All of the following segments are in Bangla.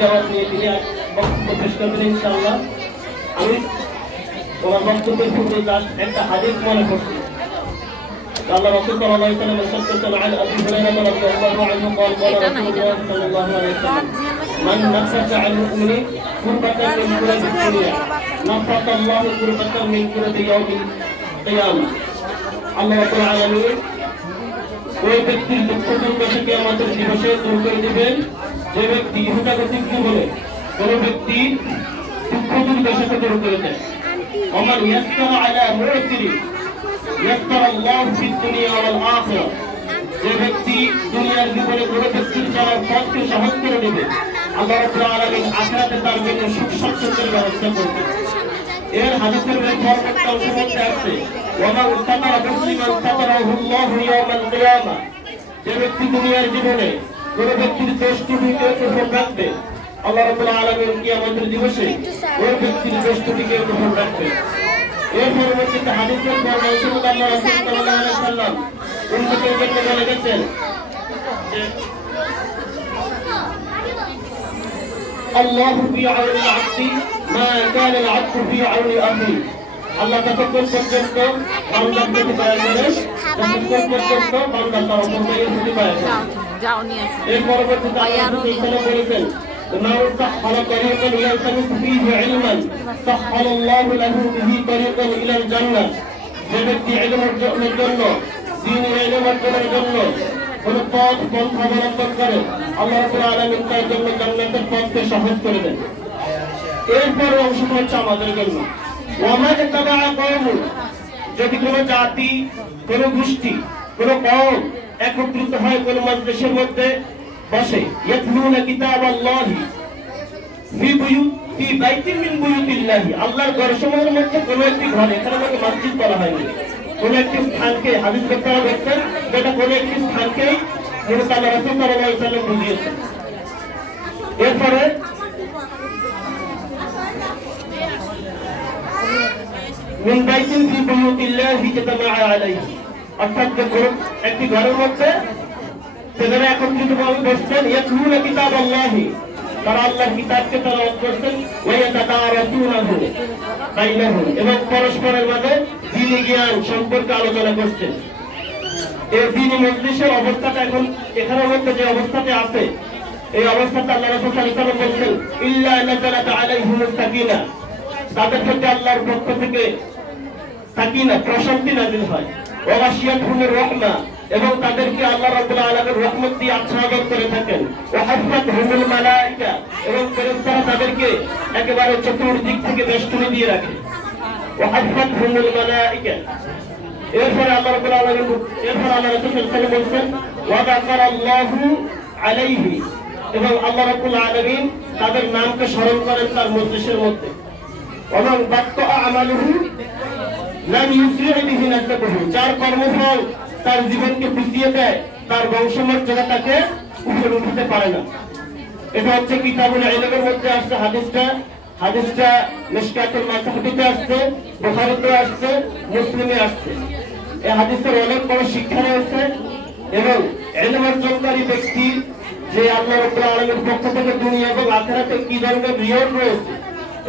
জবাব নিয়ে তিনি বক্তব্য পেশ করবেন ইনশাআল্লাহ। আমি তোমার বক্তব্যের পূর্বে একটা হাদিস মনে করছি। আল্লাহ রাসূল সাল্লাল্লাহু আলাইহি ওয়াসাল্লাম ইরশাদ করেছেন আন আবি হুরায়রা রাদিয়াল্লাহু আনহু قال قال رسول الله صلى الله عليه وسلم من نفس عن المؤمن كربة من كرب الدنيا نفس الله كربة من كرب يوم القيامة। আল্লাহ রাব্বুল আলামিন ওই ব্যক্তির দুঃখ দুর্দশা কিয়ামতের দিবসে দূর করে দিবেন যে ব্যক্তি ইহজাগতিক জীবনে কোন ব্যক্তি দুঃখ দুর্দশাকে দূর করে দেয়। ওমান ইয়াসসারা আলা মুসিরি ইয়াসসারা আল্লাহু ফিদ দুনিয়া ওয়াল আখিরাহ, যে ব্যক্তি দুনিয়ার জীবনে কোন ব্যক্তির চলার পথকে সহজ করে দেবে আল্লাহ রাব্বুল আলামিন আখিরাতে তার জন্য সুখ স্বাচ্ছন্দ্যের ব্যবস্থা করবে। এর হাদিসের মর্মটা অংশমধ্যে আছে ওয়ামান সাতারা মুসলিমান সাতারাহু আল্লাহু ইয়াওমাল কিয়ামা, যে ব্যক্তি দুনিয়ার জীবনে কোন ব্যক্তির দোষ ত্রুটিকে গোপন রাখবে আল্লাহ রাব্বুল আলামিন কিয়ামতের দিবসে ওই ব্যক্তির দোষ ত্রুটিকে গোপন রাখবে। এর পরবর্তীতে হাদিসের বর্ণনা আল্লাহ রাসূল সাল্লাল্লাহু আলাইহি ওয়াসাল্লাম উম্মতের জন্য বলে গেছেন যে আল্লাহু ফি আউনি আল-আবদি মা কানা আল-আবদু ফি আউনি আখি, আল্লাহ ততক্ষণ পর্যন্ত বান্দার প্রতি দয়া করেন যতক্ষণ পর্যন্ত বান্দা তার উপর দয়া প্রতি দয়া করেন। এর পরবর্তীতে আল্লাহ রাসূল বলেছেন من سخر طريقا يلتمس فيه علما سخر الله له به طريقا الى الجنه, যে ব্যক্তি ইলম অর্জনের জন্য দ্বীনি ইলম অর্জনের জন্য কোন পথ পন্থা অবলম্বন করে আল্লাহ রাব্বুল আলামিন তার জন্য জান্নাতের পথকে সহজ করে দেন। এরপর অংশ হচ্ছে আমাদের জন্য ওয়ামান তাবা কওম, যদি কোনো জাতি কোন গোষ্ঠী কোন কওম একত্রিত হয় কোন মজলিসের মধ্যে বসে ইয়াতলুনা কিতাবাল্লাহি ফি বাইতিন মিন বুয়ুতিল্লাহি, আল্লাহর ঘরসমূহের মধ্যে কোন একটি ঘরে, এখানে আমাকে মসজিদ বলা হয়নি, কোন একটি স্থানকে হাদিস বক্তারা বলছেন যেটা কোন একটি স্থানকে মুহাম্মদ রাসূল সাল্লাল্লাহু আলাইহি ওয়াসাল্লাম বুঝিয়েছেন। এরপরে মিন বাইতিন ফি বুয়ুতিল্লাহি ইয়াতামাআ আলাইহি, অর্থাৎ একটি ঘরের মধ্যে সেখানে একত্রিতভাবে বসছেন ইয়াতলুনা কিতাবাল্লাহি, তারা আল্লাহর কিতাবকে তেলাওয়াত করছেন ওয়া ইয়াতাদারাসুনাহু বাইনাহুম, এবং পরস্পরের মাঝে দ্বীনি জ্ঞান সম্পর্কে আলোচনা করছেন। এই দ্বীনি মজলিসের অবস্থাটা এখন এখানের মধ্যে যে অবস্থাতে আছে এই অবস্থাতে আল্লাহ রাসূল সাল্লাল্লাহু আলাইহি ওয়াসাল্লাম বলেন ইল্লা নাযালাত আলাইহিমুস সাকিনা, তাদের প্রতি আল্লাহর পক্ষ থেকে সাকিনা প্রশান্তি নাযিল হয়, ওয়া গাশিয়াতহুমুর রাহমা, এবং তাদেরকে আল্লাহ রাব্বুল আলামিন রহমত দিয়ে আচ্ছাদন করে থাকেন, ওয়া হাফাতহুমুল মালায়েকা, এবং ফেরেশতারা তাদেরকে একেবারে চতুর্দিক থেকে বেষ্টনী দিয়ে রাখে, ওয়া হাফাতহুমুল মালায়েকা। এরপর আল্লাহ রাব্বুল আলামিন আল্লাহ রাসূল সাল্লাল্লাহু আলাইহি ওয়াসাল্লাম বলেন ওয়া যাকারাল্লাহু আলাইহি, এবং আল্লাহ রাব্বুল আলামিন তাদের নামকে স্মরণ করেন তার মজলিসের মধ্যে। ওয়া মান বাত্তা আমালুহু লাম ইউসরি বিহি নাসাবুহু, যার কর্মফল তার জীবনকে পিছিয়ে দেয় তার বংশমর্যাদা তাকে উপরে উঠতে পারে না। এটা হচ্ছে কিতাবুল ইলমের মধ্যে আসছে হাদিসটা মিশকাতুল মাসাহিতে আসছে, বুখারীতে আসছে, মুসলিমে আসছে। এই হাদিসের অনেক বড় শিক্ষা রয়েছে এবং ইলম অর্জনকারী ব্যক্তি যে আল্লাহ রাব্বুল আলামিনের পক্ষ থেকে দুনিয়া এবং আখিরাতে কি ধরনের রিওয়ার্ড রয়েছে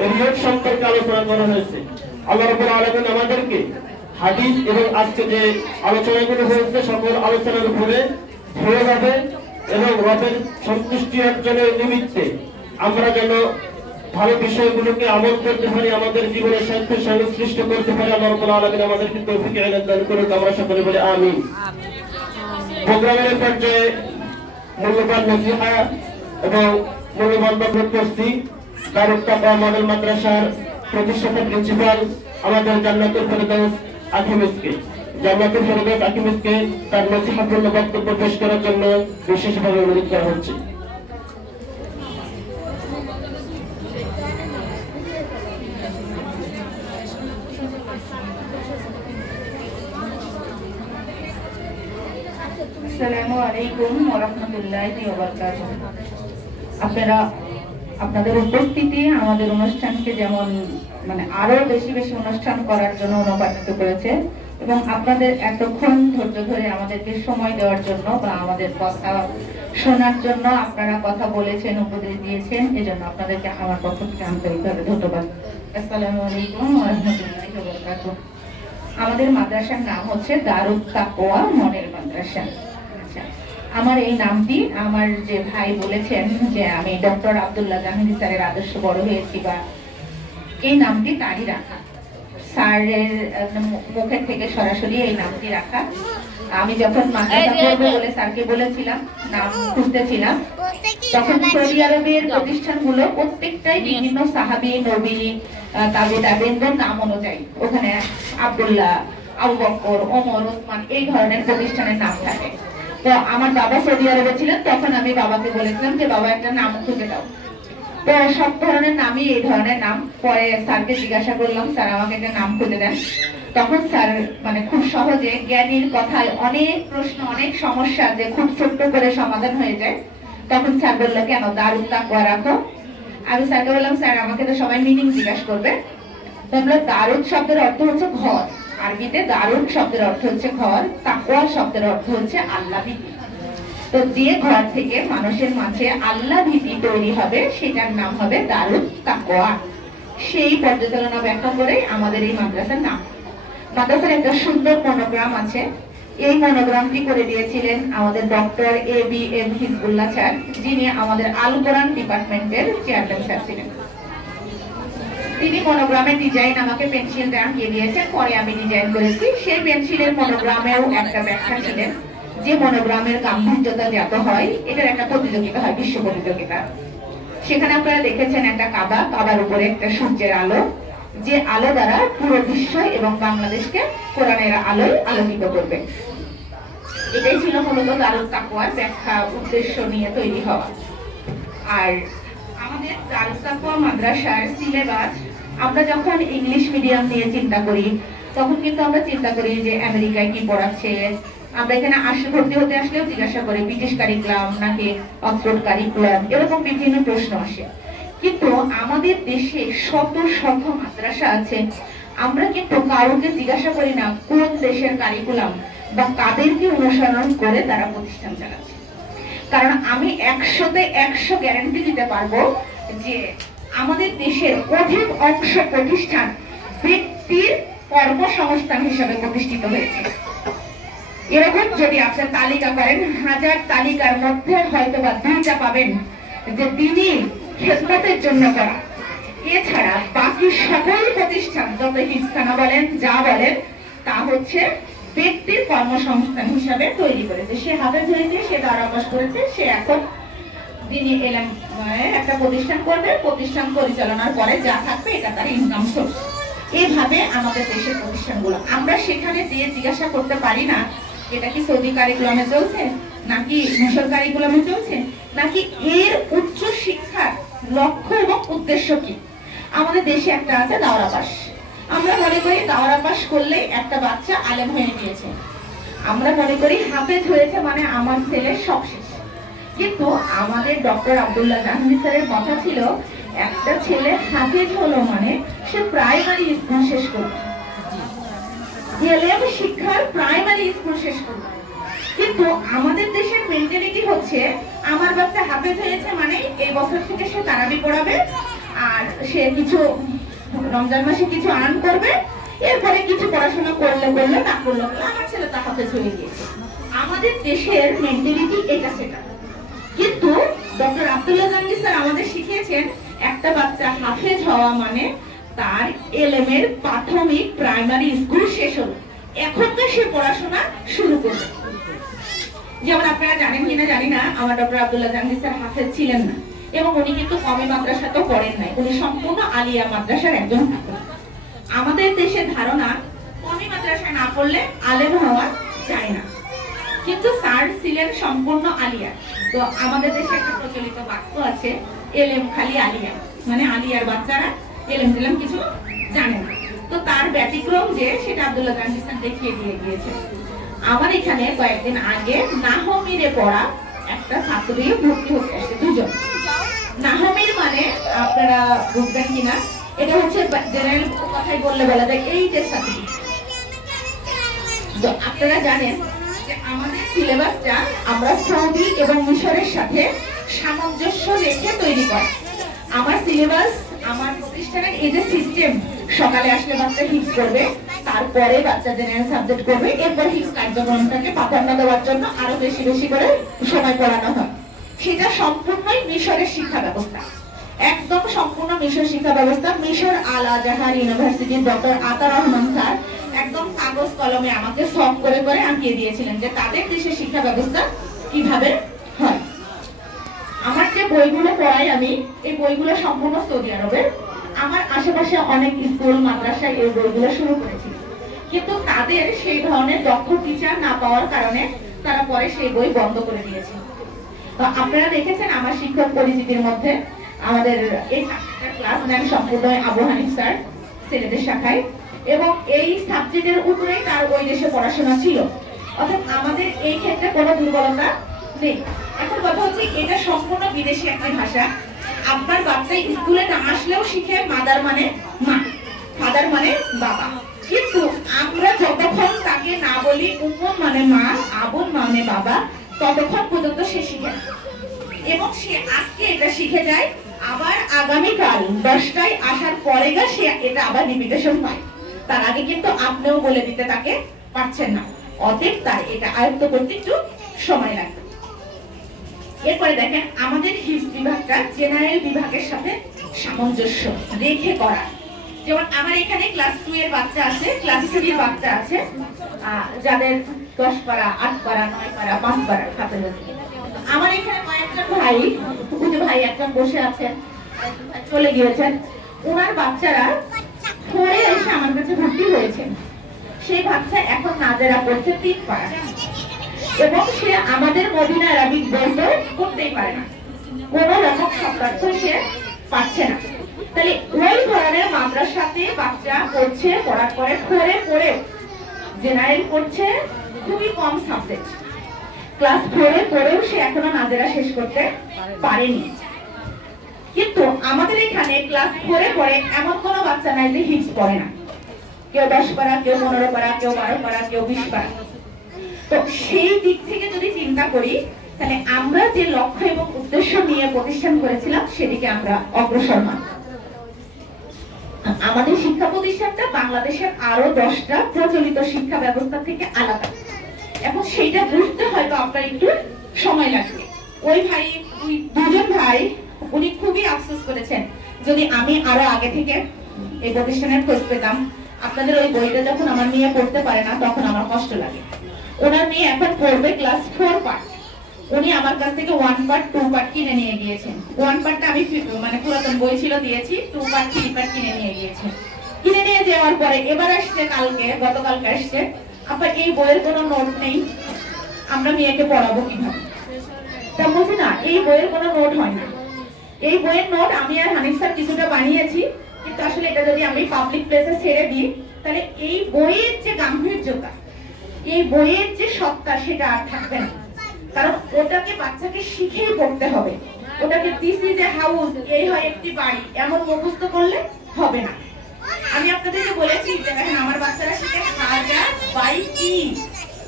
এই রিওয়ার্ড সম্পর্কে আলোচনা করা হয়েছে। আল্লাহ রাব্বুল আলামিন আমাদেরকে হাদিস এবং আজকে যে আলোচনাগুলো হয়েছে সকল আলোচনার উপরে ধরে যাবে এবং রবের সন্তুষ্টি অর্জনের নিমিত্তে আমরা যেন ভালো বিষয়গুলোকে আমল করতে পারি, আমাদের জীবনের সাথে সংশ্লিষ্ট করতে পারি। আল্লাহ রাব্বুল আলামিন আমাদেরকে তৌফিক এনায়েত দান করুন, আমরা সকলে বলি আমিন। প্রোগ্রামের পর্যায়ে মূল্যবান নসিহা এবং মূল্যবান বক্তব্য করছি দারুত তাকওয়া মডেল মাদ্রাসার প্রতিষ্ঠাতা প্রিন্সিপাল আমাদের জান্নাতুল ফেরদৌস আকিমিসকে তার নসিহতপূর্ণ বক্তব্য পেশ করার জন্য বিশেষভাবে অনুরোধ করা হচ্ছে। আসসালামু আলাইকুম ওয়া রাহমাতুল্লাহি ওয়া বারাকাতুহু। আপনাদের উপস্থিতি আমাদের অনুষ্ঠানকে যেমন আরো বেশি বেশি অনুষ্ঠান করার জন্য অনুপ্রাণিত করেছে এবং আপনাদের এতক্ষণ ধৈর্য ধরে আমাদেরকে সময় দেওয়ার জন্য বা আমাদের কথা শোনার জন্য, আপনারা কথা বলেছেন, উপদেশ দিয়েছেন, এজন্য আপনাদেরকে আমার পক্ষ থেকে আন্তরিকভাবে ধন্যবাদ। আসসালামু আলাইকুম ওয়া রাহমাতুল্লাহি ওয়া বারাকাতুহু। আমাদের মাদ্রাসার নাম হচ্ছে দারুত তাকওয়া মডেল মাদ্রাসা। আচ্ছা, আমার এই নামটি আমার যে ভাই বলেছেন যে আমি ডক্টর আব্দুল্লাহ জাহাঙ্গীর স্যারের আদর্শ বড় হয়েছি, বা এই নামটি তারই রাখা, স্যারের মুখের থেকে সরাসরি এই নামটি রাখা। আমি যখন মাদ্রাসা করবো বলে স্যারকে বলেছিলাম, নাম খুঁজতেছিলাম, তখন সৌদি আরবের প্রতিষ্ঠানগুলো প্রত্যেকটাই বিভিন্ন সাহাবী, নবী, তাবেঈনদের নাম অনুযায়ী ওখানে আব্দুল্লাহ, আবু বকর, ওমর, ওসমান এই ধরনের প্রতিষ্ঠানের নাম থাকে। তো আমার বাবা সৌদি আরবে ছিলেন, তখন আমি বাবাকে বলেছিলাম যে বাবা একটা নাম খুঁজে দাও। তো সব ধরনের নামই এই ধরনের নাম। পরে স্যারকে জিজ্ঞাসা করলাম, স্যার আমাকে একটা নাম খুঁজে দেন। তখন স্যার মানে খুব সহজে, জ্ঞানীর কথায় অনেক প্রশ্ন, অনেক সমস্যা যে খুব ছোট্ট করে সমাধান হয়ে যায়, তখন স্যার বললো কেন দারুত তাকওয়া রাখো। আমি স্যারকে বললাম, স্যার আমাকে তো সবাই মিনিং জিজ্ঞাসা করবে। দারুত শব্দের অর্থ হচ্ছে ঘর, আরবিতে দারুত শব্দের অর্থ হচ্ছে ঘর, তাকওয়া শব্দের অর্থ হচ্ছে আল্লাহ ভীতি। তো যে ঘর থেকে মানুষের মাঝে আল্লাহ ভীতি তৈরি হবে সেটার নাম হবে দারুত তাকওয়া। সেই পর্যালোচনা ব্যাখ্যা করে আমাদের এই মাদ্রাসার নাম। মাদ্রাসার একটা সুন্দর মনোগ্রাম আছে, এই মনোগ্রামটি করে দিয়েছিলেন আমাদের ডক্টর ABM হিজবুল্লাহ স্যার, যিনি আমাদের আল কোরআন ডিপার্টমেন্টের চেয়ারম্যান স্যার ছিলেন। তিনি মনোগ্রামের ডিজাইন আমাকে পেন্সিল দিয়ে আঁকিয়ে দিয়েছেন, পরে আমি ডিজাইন করেছি। সেই পেন্সিলের মনোগ্রামেও একটা ব্যাখ্যা ছিলেন যে মনোগ্রামের গাম্ভীর্যতা যত হয়, এটার একটা প্রতিযোগিতা হয়, বিশ্ব প্রতিযোগিতা। সেখানে আপনারা দেখেছেন একটা কাবা, কাবার উপরে একটা সূর্যের আলো, যে আলো দ্বারা পুরো বিশ্ব এবং বাংলাদেশকে কোরআনের আলোয় আলোকিত করবে। এটাই ছিল মূলত দারুত তাকওয়ার ব্যাখ্যা, উদ্দেশ্য নিয়ে তৈরি হওয়া। আর আমাদের দারুত তাকওয়া মাদ্রাসার সিলেবাস, আমরা যখন ইংলিশ মিডিয়াম নিয়ে চিন্তা করি, তখন কিন্তু আমরা চিন্তা করি যে আমেরিকায় কি পড়াচ্ছে। আমরা এখানে ভর্তি হতে আসলেও জিজ্ঞাসা করি ব্রিটিশ কারিকুলাম নাকি অক্সফোর্ড কারিকুলাম, এরকম বিভিন্ন প্রশ্ন আসে। কিন্তু আমাদের দেশে শত শত মাদ্রাসা আছে, আমরা কিন্তু কাউকে জিজ্ঞাসা করি না কোন দেশের কারিকুলাম বা কাদেরকে অনুসরণ করে তারা প্রতিষ্ঠান চালাচ্ছে। কারণ আমি 100-তে 100 গ্যারান্টি দিতে পারবো যে আমাদের দেশের অধিক অংশ প্রতিষ্ঠান ব্যক্তির কর্মসংস্থান হিসেবে প্রতিষ্ঠিত হয়েছে। এরকম যদি আপনি তালিকা করেন, 1000 তালিকার মধ্যে হয়তো বা 2টা পাবেন যে দিনই খেদমতের জন্য করা। এছাড়া বাকি সকল প্রতিষ্ঠান, যত হিস্তানা বলেন, যা বলেন, তা হচ্ছে ব্যক্তির কর্মসংস্থান হিসাবে তৈরি করেছে। সে হাফেজ হয়েছে, সে দারাবাস করেছে, সে এখন দিনই এলেম একটা প্রতিষ্ঠান করবে, প্রতিষ্ঠান পরিচালনার পরে যা থাকবে এটা তার ইনকাম সোর্স। এইভাবে আমাদের দেশের প্রতিষ্ঠানগুলো, আমরা সেখানে যে জিজ্ঞাসা করতে পারি না এটা কি সৌদি কারিকুলামে চলছে নাকি মিশর কারিকুলামে চলছে, নাকি এর উচ্চ শিক্ষার লক্ষ্য এবং উদ্দেশ্য কি। আমাদের দেশে একটা আছে দাওরা পাস। আমরা মনে করি দাওরা পাস করলেই একটা বাচ্চা আলেম হয়ে গিয়েছে, আমরা মনে করি হাফেজ হয়েছে মানে আমার ছেলের সব শেষ। কিন্তু আমাদের ডক্টর আব্দুল্লাহ জাহাঙ্গীর স্যারের কথা ছিল একটা ছেলে হাফেজ হলো মানে সে প্রাইমারি স্কুল শেষ করবে, এলএম শিক্ষার প্রাইমারি স্কুল শেষ করবে। কিন্তু আমাদের দেশের মেন্টালিটি হচ্ছে আমার বাচ্চা হাফেজ হয়েছে মানে এই বছর থেকে সে তারাবি পড়াবে, আর সে কিছু রমজান মাসে কিছু আর্ন করবে, এরপরে কিছু পড়াশোনা করলে করলে, না করলে আমার ছেলে তা হাফেজ হয়ে গিয়েছে। আমাদের দেশের মেন্টালিটি এটা সেটা। কিন্তু ডক্টর আব্দুল্লাহ জাহাঙ্গীর স্যার আমাদের শিখিয়েছেন একটা বাচ্চা হাফেজ হওয়া মানে তার এলএমের প্রাথমিক প্রাইমারি স্কুল শেষ হলো, এখন তো সে পড়াশোনা শুরু করবে। যেমন আপনারা জানেন কিনা জানি না, আমার ডক্টর আব্দুল্লাহ জাহাঙ্গীর স্যার হাফেজ ছিলেন না, এবং উনি কিন্তু কমি মাদ্রাসাতেও পড়েন নাই, উনি সম্পূর্ণ আলিয়া মাদ্রাসার একজন ছাত্র। আমাদের দেশের ধারণা কমি মাদ্রাসায় না পড়লে আলেম হওয়া যায় না, কিন্তু স্যার ছিলেন সম্পূর্ণ আলিয়া। তো আমাদের দেশে একটা প্রচলিত বাক্য আছে, এলেম খালি আলিয়া, মানে আলিয়ার বাচ্চারা এলেম দিলাম কিছু জানে না। তো তার ব্যতিক্রম যে সেটা আব্দুল্লাহ জাহাঙ্গীর স্যার দেখিয়ে দিয়ে গিয়েছে। আমার এখানে কয়েকদিন আগে নাহমিরে পড়া একটা ছাত্রী ভর্তি হতে আসছে, 2 জন। নাহমির মানে আপনারা বুঝবেন কিনা, এটা হচ্ছে জেনারেল কথাই বললে বলা যায় এই যে ছাত্রী। তো আপনারা জানেন যে আমাদের সিলেবাসটা আমরা সৌদি এবং মিশরের সাথে সামঞ্জস্য রেখে তৈরি করা। আমার সিলেবাস, আমার প্রতিষ্ঠানের এই যে সিস্টেম, সকালে আসলে বাচ্চা হিপস করবে, তারপরে বাচ্চা জেনারেল সাবজেক্ট করবে, এরপর হিপস কার্যক্রমটাকে প্রাধান্য দেওয়ার জন্য আরো বেশি বেশি করে সময় পড়ানো হয়। সেটা সম্পূর্ণই মিশরের শিক্ষা ব্যবস্থা, একদম সম্পূর্ণ মিশর শিক্ষা ব্যবস্থা। মিশর আল আজহার ইউনিভার্সিটির ডক্টর আতা রহমান স্যার একদম কাগজ কলমে আমাকে সব করে করে আঁকিয়ে দিয়েছিলেন যে তাদের দেশের শিক্ষা ব্যবস্থা কিভাবে হয়। আমার যে বইগুলো পড়াই আমি, এই বইগুলো সম্পূর্ণ সৌদি আরবের। আমার আশেপাশে অনেক স্কুল মাদ্রাসায় এই বইগুলো শুরু করেছিল, কিন্তু তাদের সেই ধরনের দক্ষ টিচার না পাওয়ার কারণে তারা পরে সেই বই বন্ধ করে দিয়েছে। তো আপনারা দেখেছেন আমার শিক্ষক পরিচিতির মধ্যে আমাদের এই সাবজেক্টের ক্লাস নেন সম্পূর্ণ আবু হানিফ স্যার ছেলেদের শাখায়, এবং এই সাবজেক্টের উপরেই তার ওই দেশে পড়াশোনা ছিল। অর্থাৎ আমাদের এই ক্ষেত্রে কোনো দুর্বলতা নেই। এখন কথা হচ্ছে এটা সম্পূর্ণ বিদেশি একটা ভাষা। আপনার বাচ্চা স্কুলে না আসলেও শিখে মাদার মানে মা, ফাদার মানে বাবা, কিন্তু আমরা যতক্ষণ তাকে না বলি উম্মুন মানে মা, আবুন মানে বাবা, ততক্ষণ পর্যন্ত সে শিখে না। এবং সে আজকে এটা শিখে যায়, আবার আগামীকাল 10টায় আসার পরে সে এটা আবার রিপিটেশন পায়। তার আগে কিন্তু আপনিও বলে দিতে তাকে পারছেন না, অতএব তার এটা আয়ত্ত করতে একটু সময় লাগবে। এরপরে দেখেন আমাদের হিপস বিভাগটা জেনারেল বিভাগের সাথে সামঞ্জস্য রেখে করা। যেমন আমার এখানে ক্লাস 2 এর বাচ্চা আছে, ক্লাস 3 এর বাচ্চা আছে, যাদের 10 পারা, 8 পারা, 9 পারা, 5 পারা হাতে ধরে। আমার এখানে কয়েকজন ভাই, দুটো ভাই একজন বসে আছেন, চলে গিয়েছেন, ওনার বাচ্চারা পড়ে এসে আমার কাছে ভর্তি হয়েছেন। সেই বাচ্চা এখন নাজেরা পড়ছে 3 পারা, এবং সে আমাদের মদিনা আরবিক বলতে করতেই পারে না, কোন রকম শব্দার্থ সে পাচ্ছে না। তাহলে ওই ধরনের মাদ্রাসাতে বাচ্চা পড়ছে, পড়ার পরে পড়ে পড়ে জেনারেল পড়ছে, খুবই কম সাবজেক্ট, ক্লাস 4 এ পড়েও সে এখনো নাজেরা শেষ করতে পারেনি। কিন্তু আমাদের এখানে ক্লাস 4 এ পড়ে এমন কোনো বাচ্চা নাই যে হিপস পড়ে না। কেউ 10 পারা, কেউ 15 পারা, কেউ 12 পারা, কেউ 20 পারা। তো সেই দিক থেকে যদি চিন্তা করি, তাহলে আমরা যে লক্ষ্য এবং উদ্দেশ্য নিয়ে প্রতিষ্ঠান করেছিলাম সেদিকে আমরা অগ্রসর হই। আমাদের শিক্ষা প্রতিষ্ঠানটা বাংলাদেশের আরো 10টা প্রচলিত শিক্ষা ব্যবস্থা থেকে আলাদা। এখন সেইটা বুঝতে হয়তো আপনার একটু সময় লাগবে। ওই ভাই, দুজন ভাই, উনি খুবই আফসোস করেছেন, যদি আমি আরো আগে থেকে এই প্রতিষ্ঠানের খোঁজ পেতাম। আপনাদের ওই বইটা যখন আমার মেয়ে পড়তে পারে না তখন আমার কষ্ট লাগে। ওনার মেয়ে এখন পড়বে ক্লাস 4 পার্ট, উনি আমার কাছ থেকে 1 পার্ট 2 পার্ট কিনে নিয়ে গিয়েছেন। 1 পার্টটা আমি মানে পুরাতন বই ছিল দিয়েছি, 2 পার্ট 3 পার্ট কিনে নিয়ে গিয়েছেন। কিনে নিয়ে যাওয়ার পরে এবার আসছে কালকে, গতকালকে আসছে, আপনার এই বইয়ের কোনো নোট নেই, আমরা মেয়েকে পড়াবো কিভাবে? তা বলছি না, এই বইয়ের কোনো নোট হয় না। এই বইয়ের নোট আমি আর হানিফ স্যার কিছুটা বানিয়েছি, কিন্তু আসলে এটা যদি আমি পাবলিক প্লেসে ছেড়ে দিই, তাহলে এই বইয়ের যে গাম্ভীর্যতা, এই বইয়ের যে সত্তা, সেটা আর থাকবে না। কারণ ওটাকে বাচ্চাকে শিখেই পড়তে হবে। ওটাকে দিস ইজ এ হাউস, এই হয় একটি বাড়ি, এমন মুখস্থ করলে হবে না। আমি আপনাদেরকে বলেছি যে আমার বাচ্চারা শিখে হাজা বাইকি,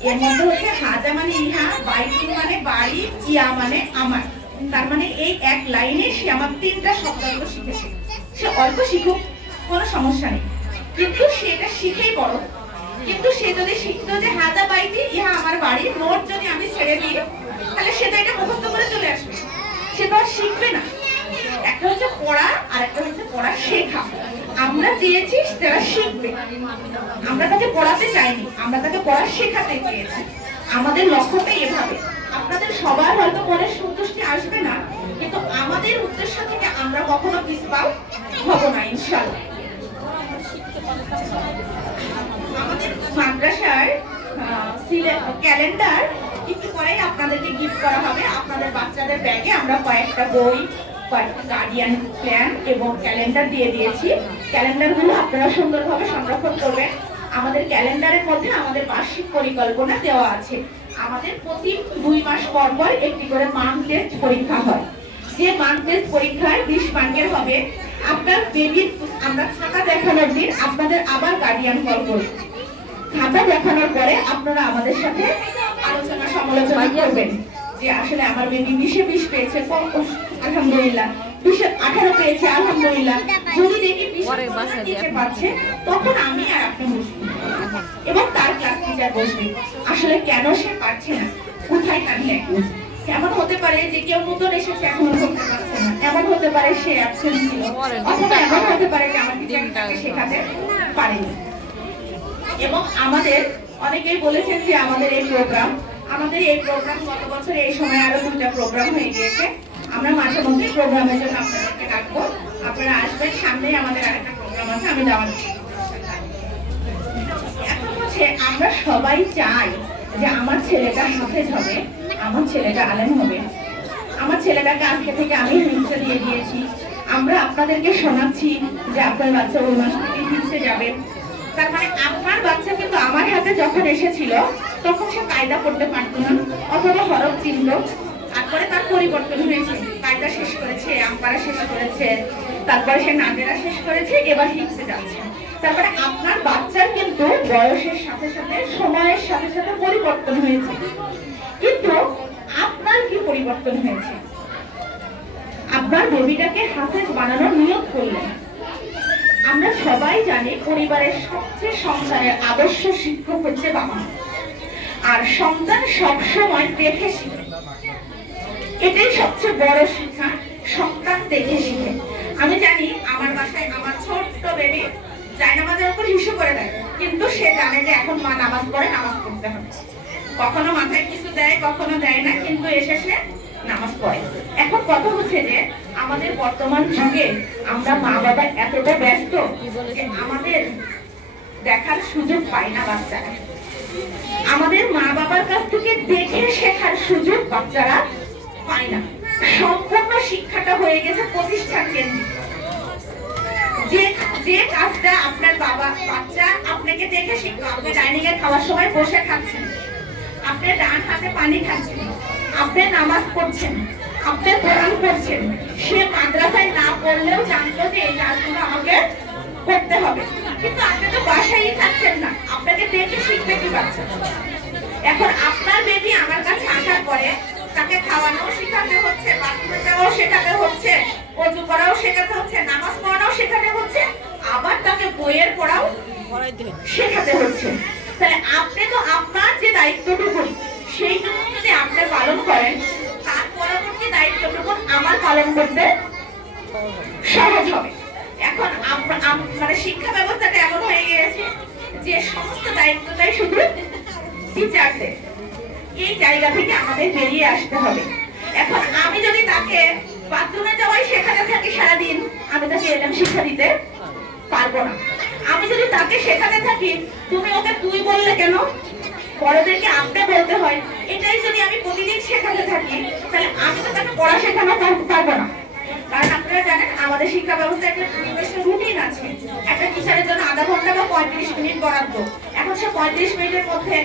এর মধ্যে হচ্ছে হাজা মানে ইহা, বাইকি মানে বাড়ি, ইয়া মানে আমার। তার মানে এই এক লাইনে সে আমার 3টা শব্দার্থ শিখেছে। সে অল্প শিখুক, কোনো সমস্যা নেই, কিন্তু সেটা শিখেই বড়। কিন্তু সে যদি শিখতো যে হাজা বাইকি, ইহা আমার বাড়ি, নোট যদি আমি ছেড়ে দিই, তাহলে সেটা এটা মুখস্থ করে চলে আসবে, সে তো আর শিখবে না। একটা হচ্ছে পড়া, আর একটা হচ্ছে পড়া শেখা। আমরা চেয়েছি তারা শিখবে, আমরা তাকে পড়াতে চাইনি, আমরা তাকে পড়া শেখাতে চেয়েছি। আমাদের লক্ষ্যটাই এভাবে। আপনাদের সবার হয়তো মনে সন্তুষ্টি আসবে না, কিন্তু আমাদের উদ্দেশ্য থেকে আমরা কখনো পিছপা হব না ইনশাআল্লাহ। আমাদের মাদ্রাসার ক্যালেন্ডার একটু পরেই আপনাদেরকে গিফট করা হবে। আপনাদের বাচ্চাদের ব্যাগে আমরা কয়েকটা বই, কয়েকটা গার্ডিয়ান প্ল্যান এবং ক্যালেন্ডার দিয়ে দিয়েছি। ক্যালেন্ডারগুলো আপনারা সুন্দরভাবে সংরক্ষণ করবেন। আমাদের ক্যালেন্ডারের মধ্যে আমাদের বার্ষিক পরিকল্পনা দেওয়া আছে। আমাদের প্রতি 2 মাস পর পর একটি করে মার্ক টেস্ট পরীক্ষা হয়। যে মার্ক টেস্ট পরীক্ষায় 20 মার্কের হবে। আপনার বেবির আমরা খাতা দেখানোর দিন আপনাদের আবার গার্ডিয়ান কল করব। খাতা দেখানোর পরে আপনারা আমাদের সাথে আরো সমালোচনা করবেন যে আসলে আমার বেবি 20-এ 20 পেয়েছে, আলহামদুলিল্লাহ, 20-এ 18 পেয়েছে, আলহামদুলিল্লাহ। যদি দেখি 20 পাচ্ছে, তখন আমি আর আপনি বসবো এবং তার ক্লাস টিচার বসবে। আসলে কেন সে পারছে না, কোথায় তার ল্যাকিংস? এমন হতে পারে যে কেউ নতুন এসেছে এখনো করতে পারছে না, এমন হতে পারে সে অ্যাবসেন্ট ছিল, অথবা এমন হতে পারে যে আমার টিচার তাকে শেখাতে পারেনি। এবং আমাদের অনেকেই বলেছেন যে আমাদের এই প্রোগ্রাম গত বছর এই সময় আরো 2টা প্রোগ্রাম হয়ে গিয়েছে। আমরা মাঝে মধ্যে প্রোগ্রামের জন্য আপনাদেরকে ডাকবো, আপনারা আসবেন। সামনেই আমাদের আরেকটা প্রোগ্রাম আছে, আমি দাওয়াত দিচ্ছি। এখন হচ্ছে আমরা সবাই চাই যে আমার ছেলেটা হাফেজ হবে, আমার ছেলেটা আলেম হবে, আমার ছেলেটাকে আজকে থেকে আমি হিংসা দিয়ে দিয়েছি। আমরা আপনাদেরকে শোনাচ্ছি যে আপনার বাচ্চা ওই মাস থেকে হিংসে যাবে। তার মানে আপনার বাচ্চা কিন্তু আমার হাতে যখন এসেছিল তখন সে কায়দা করতে পারতো না, অথবা হরফ চিনত। তারপরে তার পরিবর্তন হয়েছে, কায়দা শেষ করেছে, আম্পারা শেষ করেছে, তারপরে সে নাজেরা শেষ করেছে, এবার হিংসে যাচ্ছে। তারপরে আপনার বাচ্চার কিন্তু বয়সের সাথে সাথে, সময়ের সাথে সাথে পরিবর্তন হয়েছে। কিন্তু আপনার কি পরিবর্তন হয়েছে? আপনার বেবিটাকে হাফেজ বানানোর নিয়ত করলেন। আমরা সবাই জানি পরিবারের সবচেয়ে সন্তানের আদর্শ শিক্ষক হচ্ছে বাবা, আর সন্তান সবসময় দেখে শিখে। এটাই সবচেয়ে বড় শিক্ষা, সন্তান দেখে শিখে। আমি জানি আমার বাসায় আমার ছোট্ট বেবি জায়নামাজের উপর হিসু করে দেয়, কিন্তু সে জানে যে এখন মা নামাজ পড়ে, নামাজ পড়তে হবে। কখনো মাথায় কিছু দেয়, কখনো দেয় না, কিন্তু এসে সে নামাজ পড়ে। এখন কথা হচ্ছে যে আমাদের বর্তমান যুগে আমরা মা বাবা এতটা ব্যস্ত যে আমাদের দেখার সুযোগ পায় না বাচ্চারা। আমাদের মা বাবার কাছ থেকে দেখে শেখার সুযোগ বাচ্চারা পায় না। সম্পূর্ণ শিক্ষাটা হয়ে গেছে প্রতিষ্ঠান কেন্দ্রিক। যে কাজটা আপনার বাচ্চা আপনাকে দেখে শিখলো, আপনি ডাইনিং এ খাওয়ার সময় বসে খাচ্ছেন, আপনি ডান হাতে পানি খাচ্ছেন, আপনি নামাজ পড়ছেন, আপনি কোরআন পড়ছেন, সে মাদ্রাসায় না পড়লেও জানতো যে এই কাজগুলো আমাকে করতে হবে। কিন্তু আপনি তো বাসায় থাকছেন না, আপনাকে দেখে শিখতে কি পাচ্ছেন? এখন আপনার বেবি আমার কাছে আসার পরে তাকে খাওয়ানো শেখাতে হচ্ছে, বাথরুমে যাওয়াও শেখাতে হচ্ছে, ওযু করাও শেখাতে হচ্ছে, নামাজ পড়াও শেখাতে হচ্ছে, আবার তাকে বইয়ের পড়াও শেখাতে হচ্ছে। তাহলে আপনি তো আপনার যে দায়িত্বটুকু সেইটুকু যদি আপনি পালন করেন, তার পরবর্তী দায়িত্বটুকু আমার পালন করতে সহজ হবে। এখন মানে শিক্ষা ব্যবস্থাটা এমন হয়ে গিয়েছে যে সমস্ত দায়িত্বটাই শুধু টিচারদের। এই জায়গা থেকে আমাদের বেরিয়ে আসতে হবে। এখন আমি যদি তাকে বাথরুমে যাওয়াই শেখাতে থাকি সারাদিন, আমি তাকে এলএম শিক্ষা দিতে পারবো না। আমি যদি তাকে শেখাতে থাকি তুমি ওকে তুই বললে কেন, বড়দেরকে আপনি বলতে হয়, এটাই যদি আমি প্রতিদিন শেখাতে থাকি, তাহলে আমি তো তাকে পড়া শেখানো পারবো না। কারণ আপনারা জানেন আমাদের শিক্ষা ব্যবস্থায় একটা নির্দিষ্ট রুটিন আছে। একটা টিচারের জন্য আধা ঘন্টা বা 35 মিনিট বরাদ্দ। এখন সে 35 মিনিটের মধ্যে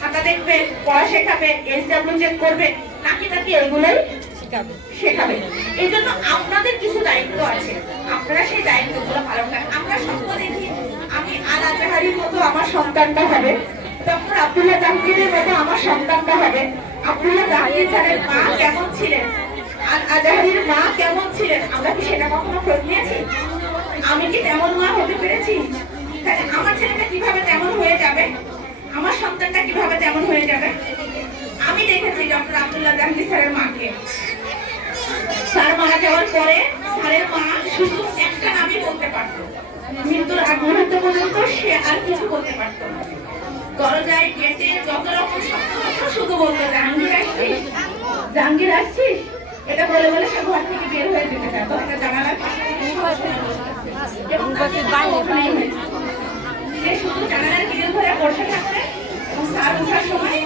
খাতা দেখবে, পড়া শেখাবে, এসডব্লিউ চেক করবে, নাকি তাকে এগুলোই শেখাবে। এই জন্য আপনাদের কিছু দায়িত্ব আছে, আপনারা সেই দায়িত্বগুলো পালন করেন। আমরা স্বপ্ন দেখি আমি আল আজহারির মতো আমার সন্তানটা হবে, ডক্টর আব্দুল্লাহ জাহাঙ্গীরের মতো আমার সন্তানটা হবে। আব্দুল্লাহ জাহাঙ্গীর স্যারের মা কেমন ছিলেন, আল আজহারির মা কেমন ছিলেন, আমরা কি সেটা কখনো খোঁজ নিয়েছি? আমি কি তেমন মা হতে পেরেছি? তাহলে আমার ছেলেটা কিভাবে তেমন হয়ে যাবে, আমার সন্তানটা কিভাবে তেমন হয়ে যাবে? আমি দেখেছি ডক্টর আব্দুল্লাহ জাহাঙ্গীর স্যারের মাকে, স্যার মারা যাওয়ার পরে স্যারের মা শুধু একটা নামই বলতে পারতো, মৃত্যুর আগ মুহূর্ত পর্যন্ত সে আর কিছু বলতে পারতো না। দরজায় গেটে যত রকম শব্দ শুধু বলতো জাহাঙ্গীর আসছিস, জাহাঙ্গীর আসছিস, এটা বলে বলে সে ঘর থেকে বের হয়ে যেতে চায়। তো একটা জানালার পাশে শুধু জানালার গিয়ে ধরে বসে থাকতে, এবং স্যার ওঠার সময়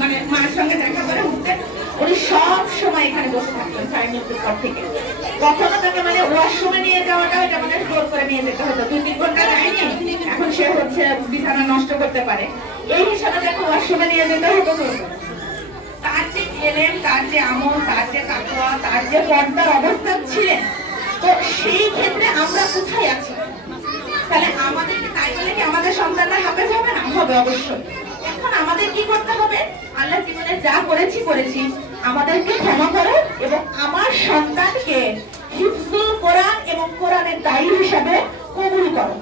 মানে মার সঙ্গে দেখা করে উঠতে, উনি সব সময় এখানে বসে থাকতেন স্যারের মৃত্যুর পর থেকে। কখনো তাকে মানে ওয়াশরুমে নিয়ে যাওয়াটা ওইটা মানে জোর করে নিয়ে যেতে হতো, 2-3 ঘন্টা যায়নি, এখন সে হচ্ছে বিছানা নষ্ট করতে পারে, এই হিসাবে তাকে ওয়াশরুমে নিয়ে যেতে হতো। তার যে এলেন, তার যে আমল, তার যে তাকওয়া, তার যে পর্দার অবস্থান ছিলেন, তো সেই ক্ষেত্রে আমরা কোথায় আছি? তাহলে আমাদেরকে তাই বলে কি আমাদের সন্তানরা হাফেজ হবে না? হবে অবশ্যই। এখন আমাদের আমাদের কি করতে হবে? আল্লাহ জীবনে যা করেছি আমাদেরকে ক্ষমা করো এবং আমার সন্তানকে হিফজুল কোরআন এবং কোরআনের দায়ী হিসাবে কবুল করো।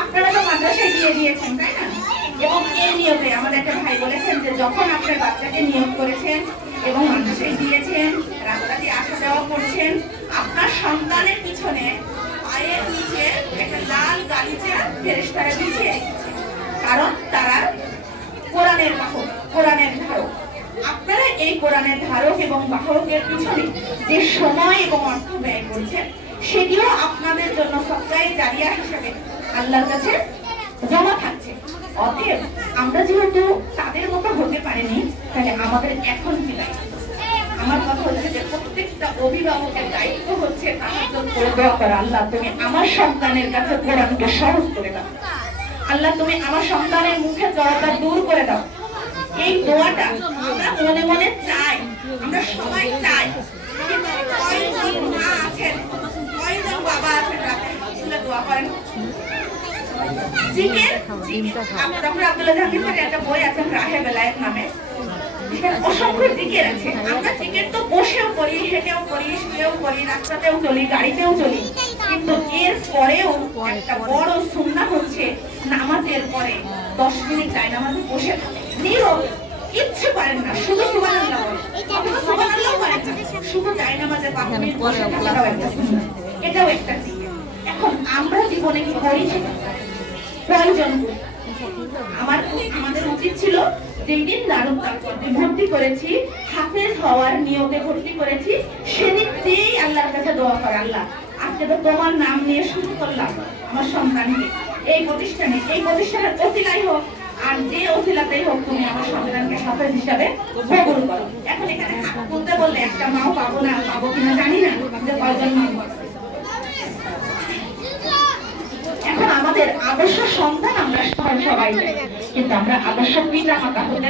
আপনারা তো মাদ্রাসায় দিয়ে দিয়েছেন, তাই না? এবং এই নিয়মে আমাদের একটা ভাই বলেছেন যে যখন আপনার বাচ্চাকে নিয়োগ করেছেন এবং মাদ্রাসায় দিয়েছেন, রাস্তাতে আসা যাওয়া করছেন, আপনার সন্তানের পিছনে পায়ের নিচে একটা লাল গালিচা ফেরেশতারা বিছিয়ে রেখেছে, কারণ তারা কোরআনের বাহক, কোরআনের ধারক। আপনারা এই কোরআনের ধারক এবং বাহকের পিছনে যে সময় এবং অর্থ ব্যয় করছেন, সেটিও আপনাদের জন্য সদকায়ে জারিয়া হিসেবে আল্লাহর কাছে জমা থাকছে। অতএব আমরা যেহেতু তাদের মতো হতে পারিনি, তাহলে আমাদের এখন কি দায়িত্ব? আমার কথা হচ্ছে যে প্রত্যেকটা অভিভাবকের দায়িত্ব হচ্ছে তাহাজ্জুদ করে দোয়া করা, আল্লাহ তুমি আমার সন্তানের কাছে কোরআনকে সহজ করে দাও, আল্লাহ তুমি আমার সন্তানের মুখে জড়তা দূর করে দাও। এই দোয়াটা আমরা মনে মনে চাই, আমরা সবাই চাই, কিন্তু কয়জন মা আছেন, কয়জন বাবা আছেন রাতে হাসলে দোয়া করেন? জিকির, ডক্টর আব্দুল্লাহ জাহাঙ্গীর স্যারের একটা বই আছে রাহে বেলায়েত নামে, অসংখ্য জিকির আছে। আমরা জিকির তো বসেও করি, হেঁটেও করি, শুয়েও করি, রাস্তাতেও চলি, গাড়িতেও চলি, কিন্তু এর পরেও একটা বড় সুন্নাহ হচ্ছে নামাজের পরে 10 মিনিট জায়নামাজে বসে থাকে, নীরব, কিচ্ছু করেন না, শুধু সুবহানাল্লাহ বলেন, অথবা সুবহানাল্লাহ করেন না, শুধু জায়নামাজে 5 মিনিট বসে থাকাটাও একটা সুন্নাহ, এটাও একটা জিকির। এখন আমরা জীবনে কি করি সেটা প্রয়োজন। আমাদের উচিত ছিল যেই দিন দারুল তাকওয়াতে ভর্তি করেছি, হাফেজ হওয়ার নিয়তে ভর্তি করেছি, সেদিন থেকেই আল্লাহর কাছে দোয়া করা, আল্লাহ আজকে তো তোমার নাম নিয়ে শুরু করলাম আমার সন্তানকে এই প্রতিষ্ঠানের ওসিলাই হোক আর যে ওসিলাতেই হোক, তুমি আমার সন্তানকে হাফেজ হিসাবে কবুল করো। এখন এখানে হাত তুলতে বললে একটা মাও পাবো না, পাবো কিনা জানি না, যে কয়জন মা আছে। এখন আমাদের আদর্শ সন্তান আমরা সবাই, কিন্তু আমরা আদর্শ পিতা মাতা হতে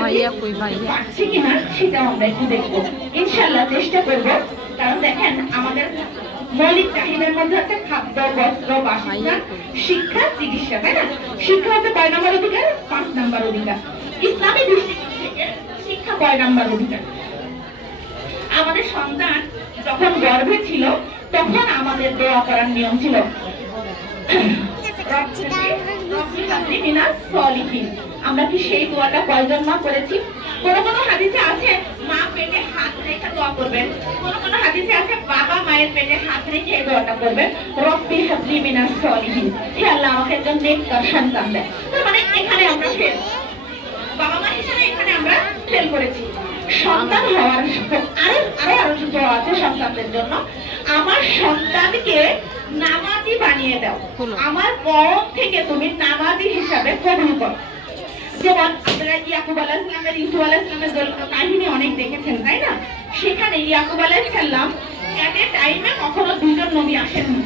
পারছি কিনা সেটাও আমরা একটু দেখবো, ইনশাআল্লাহ চেষ্টা করবো। কারণ দেখেন, আমাদের মৌলিক চাহিদার মধ্যে আছে খাদ্য, বস্ত্র, বাসস্থান, শিক্ষা, চিকিৎসা, তাই না? শিক্ষা হচ্ছে 5 নম্বর অধিকার, 5 নম্বর অধিকার। ইসলামী দৃষ্টিকোণ থেকে শিক্ষা 5 নম্বর অধিকার। আমাদের সন্তান যখন গর্ভে ছিল তখন আমাদের দোয়া করার নিয়ম ছিল, আমরা কি সেই দোয়াটা কয়জন মা করেছি? কোন কোন হাদিসে আছে মা পেটে হাত রেখে দোয়া করবেন, কোন কোন হাদিসে আছে বাবা মায়ের পেটে হাত রেখে এই দোয়াটা করবেন, রব্বি হাবলি মিনাস সলিহিন, হে আল্লাহ আমাকে একজন নেককার সন্তান দেন। তার মানে এখানে আমরা ফেল, বাবা মা হিসেবে এখানে আমরা ফেল করেছি। সন্তান হওয়ার আরো দোয়া আছে সন্তানদের জন্য, আমার সন্তানকে নামাজি বানিয়ে দাও, আমার কওম থেকে তুমি নামাজি হিসাবে কবুল করো। যেমন আপনারা ইয়াকুব আলাইহিস সালামের, ইউসুফ আলাইহিস সালামের কাহিনী অনেক দেখেছেন, তাই না? সেখানে ইয়াকুব আলাইহিস সালাম এট এ টাইমে কখনো 2 জন নবী আসেননি,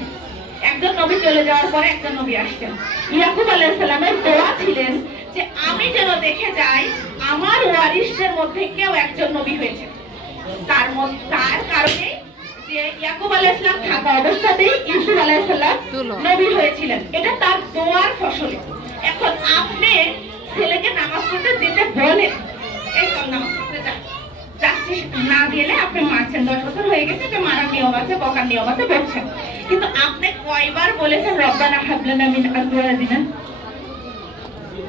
একজন নবী চলে যাওয়ার পরে একজন নবী আসছেন। ইয়াকুব আলাইহিস সালামের দোয়া ছিলেন যে আমি যেন দেখে যাই আমার ওয়ারিসদের মধ্যে কেউ একজন নবী হয়েছে। তার কারণে যে ইয়াকুব আলাইহিস সালাম থাকা অবস্থাতেই ইউসুফ আলাইহিস সালাম নবী হয়েছিলেন, এটা তার দোয়ার ফসল। এখন আপনি ছেলেকে নামাজ পড়তে যেতে বলেন, এই চল নামাজ পড়তে যাচ্ছিস, না দিলে আপনি মারছেন, 10 বছর হয়ে গেছে, যে মারার নিয়ম আছে, বকার নিয়ম আছে, বলছেন, কিন্তু আপনি কয়বার বলেছেন রব্বানা হাব লানা মিন আজওয়াজিনা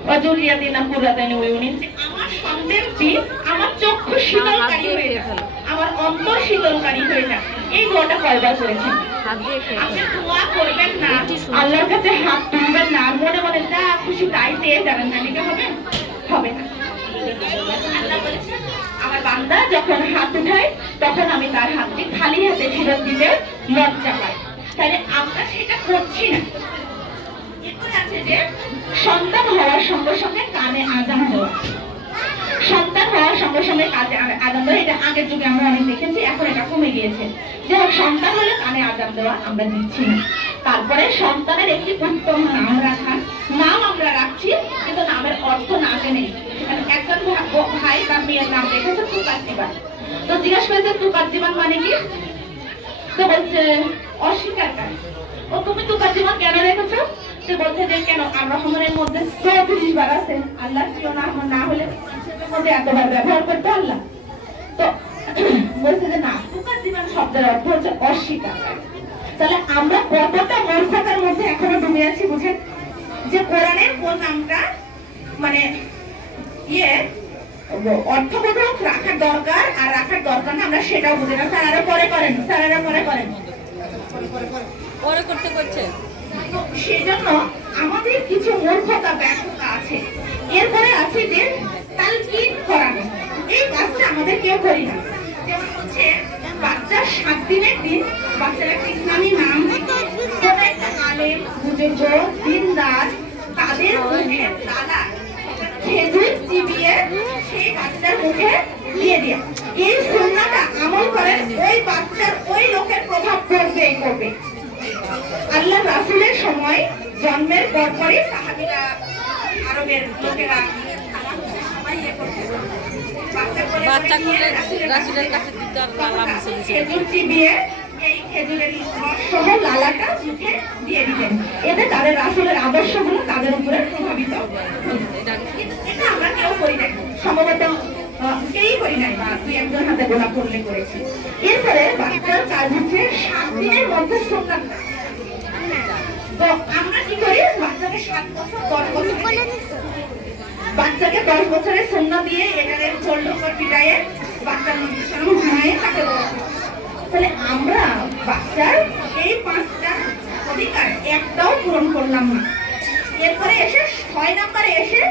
ওয়া যুররিয়াতিনা কুররাতা আয়ুনিন, যে আমার সন্তানটি আমার চক্ষু শীতলকারী হয়ে যাক, আমার অন্তর শীতলকারী হয়ে যাক। এই দোয়াটা কয়বার করেছেন? আপনি দোয়া করবেন না, আল্লাহর কাছে হাত তুলবেন না, আর মনে মনে যা খুশি তাই চেয়ে যাবেন, না লিখে হবে না। আল্লাহ বলেছেন আমার বান্দা যখন হাত উঠায় তখন আমি তার হাতটি খালি হাতে ফেরত দিতে লজ্জা পাই, তাহলে আমরা সেটা করছি না। এরপরে আছে যে সন্তান হওয়ার সঙ্গে সঙ্গে কানে আজান দেওয়া, সন্তান হওয়ার সঙ্গে সঙ্গে কানে আজান দেওয়া, এটা আগের যুগে আমরা অনেক দেখেছি, এখন এটা কমে গিয়েছে। যেমন সন্তান হলে কানে আজান দেওয়া আমরা দিচ্ছি না। তারপরে সন্তানের একটি উত্তম নাম রাখা, নাম আমরা রাখছি কিন্তু নামের অর্থ না জেনে। একজন ভাই বা মেয়ের নাম রেখেছে তুকাজ্জিবান, তো জিজ্ঞাসা করেছে তুকাজ্জিবান মানে কি? তো বলছে অস্বীকার করে। ও তুমি তুকাজ্জিবান কেন রেখেছো? সে বলছে যে কেন আর রহমানের মধ্যে 34 বার আছে, আল্লাহ প্রিয় না হলে মধ্যে এতবার ব্যবহার করতে আল্লাহ? তো বলছে যে না, তুকাজ্জিবান শব্দের অর্থ হচ্ছে অস্বীকার। তাহলে আমরা কতটা মূর্খতার মধ্যে এখনো ডুবে আছি বুঝেন, যে কোরআনের কোন নামটা মানে অর্থবোধক রাখার দরকার আর রাখার দরকার না, আমরা সেটাও বুঝি না। স্যারেরা পরে করেন, স্যারেরা পরে করেন, পরে করতে করছে। তো সেজন্য আমাদের কিছু মূর্খতা ব্যর্থতা আছে। এরপরে আছে যে তালকিন করানো, এই কাজটা আমাদের কেউ করি না। যেমন হচ্ছে বাচ্চার 7 দিনের দিন বাচ্চার একটা ইসলামী নাম, কোন একটা আলেম বুজুর্গ দিনদার তাদের মুখে তালা খেজুর চিবিয়ে সেই বাচ্চার মুখে দিয়ে দেয়া, এই সুন্নাহটা আমল করেন, ওই বাচ্চার ওই লোকের প্রভাব পড়বে। আল্লাহ রাসূলের সময় জন্মের পরপরই সাহাবীরা, আরবের লোকেরা বাচ্চা কোলে রাসূলের কাছে দিতে লালা মুছে দিছে, খেজুর চিবিয়ে এই খেজুরের রস সহ লালাটা মুখে দিয়ে দিতেন। এতে তাদের রাসূলের আদর্শগুলো তাদের উপরে প্রভাবিত হতো। এটা আমরা কেউ করি না, সম্ভবত কেউই করি নাই, বা 2-1 হাতে গোনা করলে করেছি। এরপরে বাচ্চার কাজ হচ্ছে 7 দিনের মধ্যে সুন্নাত। তো আমরা কি করি, বাচ্চাকে 7 বছর 10 বছর বাচ্চাকে 10 বছরের সুন্নাত দিয়ে এটারে চোল্ড উপর পিটায়ে বাচ্চার মধ্যে সরম ঘুমায়ে তাকে বড় করি। তাহলে আমরা বাচ্চার এই 5টা অধিকার একটাও পূরণ করলাম না। এরপরে এসে 6 নম্বরে এসে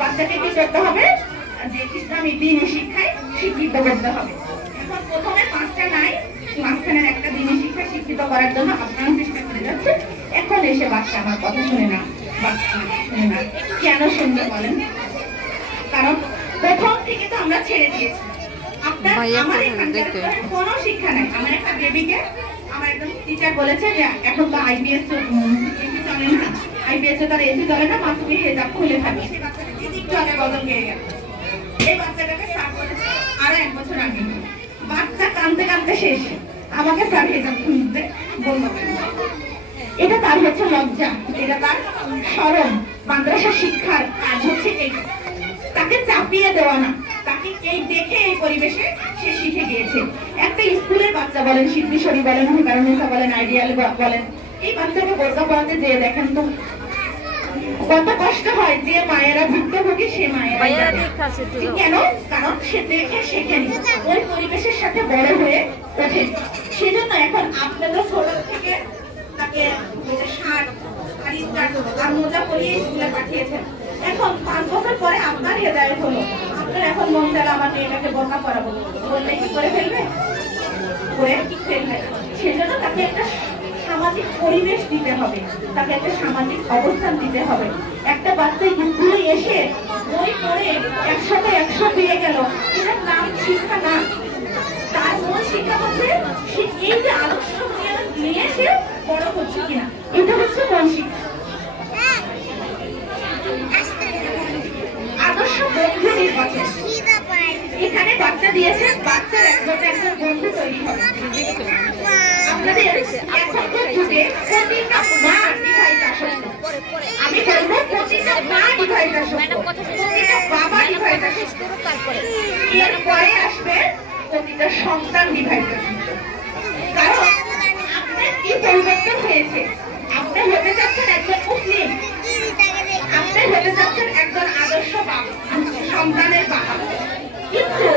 বাচ্চাকে কি করতে হবে, যে ইসলামী দ্বীনি শিক্ষায় শিক্ষিত করতে হবে। এখন প্রথমে 5টা নাই, মাঝখানের একটা দ্বীনি শিক্ষা শিক্ষিত করার জন্য আপনারা চেষ্টা করে যাচ্ছে। এখন এসে বাচ্চা আমার কথা শুনে না, বাচ্চা শুনে না। কেন শুনতে বলেন? কারণ প্রথম থেকে তো আমরা ছেড়ে দিয়েছি। আমার এখানকার কোনো শিক্ষা নাই। আমার একটা বেবিকে আমার একদম টিচার বলেছে যে এখন তো আইপিএস চলে না, আইপিএস এ তার এসি চলে না, মা তুমি হেজাব খুলে থাকি। সেই বাচ্চাটা একটু আগে বদল গিয়ে গেল। এই বাচ্চাটাকে স্যার বলেছে আরো 1 বছর আগে। বাচ্চা কাঁদতে কাঁদতে শেষ, আমাকে স্যার হেজাব খুলতে বলল। এটা তার হচ্ছে লজ্জা, এটা তার শরম। মাদ্রাসা শিক্ষার কাজ হচ্ছে এই, তাকে চাপিয়ে দেওয়া না, তাকে এই দেখে এই পরিবেশে সে শিখে গিয়েছে। একটা স্কুলের বাচ্চা বলেন, সিদ্ধেশ্বরী বলেন, হুকারুন্নেসা বলেন, আইডিয়াল বলেন, এই বাচ্চাকে বোরকা পরাতে যেয়ে দেখেন তো কত কষ্ট হয়। যে মায়েরা ভুক্তভোগী সে মায়েরা কেন, কারণ সে দেখে শেখেনি, ওই পরিবেশের সাথে বড় হয়ে ওঠে। সেজন্য এখন আপনাদের ছোট থেকে তাকে শার্ট আর মোজা পরিয়ে স্কুলে পাঠিয়েছেন। এখন 5 বছর পরে আপনার হেদায়েত হলো, আপনার এখন মন চাইলে আমার মেয়েটাকে বোরকা পরাবো, বললে কি করে ফেলবে? করে ফেলবে। সেজন্য তাকে একটা সামাজিক পরিবেশ দিতে হবে, তাকে একটা সামাজিক অবস্থান দিতে হবে। একটা বাচ্চা স্কুলে এসে বই পড়ে 100তে 100 পেয়ে গেল, এটার নাম শিক্ষা না। তার মূল শিক্ষা হচ্ছে সে এই যে আদর্শ নিয়ে সে বড় হচ্ছে কিনা, এটা হচ্ছে মূল শিক্ষা। আদর্শ বন্ধু নির্বাচন, এখানে বাচ্চা দিয়েছে, বাচ্চার একজন বন্ধু তৈরি হবে। আপনাদের এখনকার যুগে প্রতিটা মা ডিভাইস আসক্ত, আমি বলবো প্রতিটা মা ডিভাইস আসক্ত, প্রতিটা বাবা ডিভাইস আসক্ত, এরপরে আসবে প্রতিটা সন্তান ডিভাইস আসক্ত। কারণ আপনার কি পরিবর্তন হয়েছে, আপনি হতে চাচ্ছেন একজন মুসলিম, আপনি হতে চাচ্ছেন একজন আদর্শ সন্তানের বাবা, কিন্তু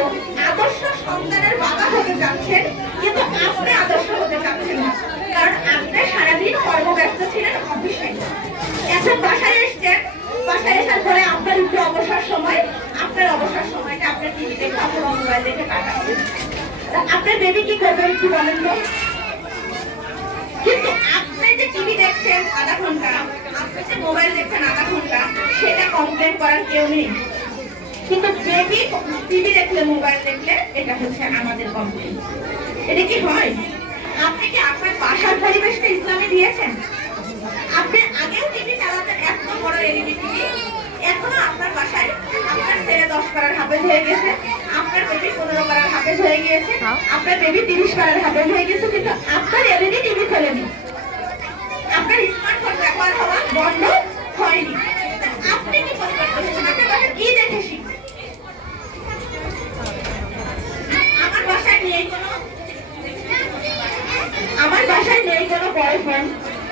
আদর্শ সন্তানের বাবা হতে যাচ্ছেন, কিন্তু আপনি আদর্শ হতে চাচ্ছেন না। কারণ আপনি সারাদিন কর্মব্যস্ত ছিলেন অফিসে, এখন বাসায় এসছেন, বাসায় আসার পরে আপনার একটু অবসর সময়, আপনার অবসর সময়টা আপনার টিভি দেখে অথবা মোবাইল দেখে কাটাচ্ছেন। আপনার বেবি কি করবেন একটু বলেন তো? কিন্তু আপনি যে টিভি দেখছেন আধা ঘন্টা, আপনি যে মোবাইল দেখছেন আধা ঘন্টা, সেটা কমপ্লেন করার কেউ নেই। কিন্তু বেবি টিভি দেখলে, মোবাইল দেখলে, এটা হচ্ছে আমাদের কমপ্লেন। এটা কি হয়? আপনি কি আপনার বাসার পরিবেশটা ইসলামে দিয়েছেন? আপনি আগেও টিভি চালাতেন, এত বড় এলইডি টিভি, এখনো আপনার বাসায় আপনার ছেলে 10 পারার হাফেজ হয়ে গেছে, আপনার বেবি 15 পারার হাফেজ হয়ে গিয়েছে, আপনার বেবি 30 পারার হাফেজ হয়ে গেছে, কিন্তু আপনার এলইডি টিভি খোলেনি। আপনার স্মার্টফোন ব্যবহার হওয়া বন্ধ,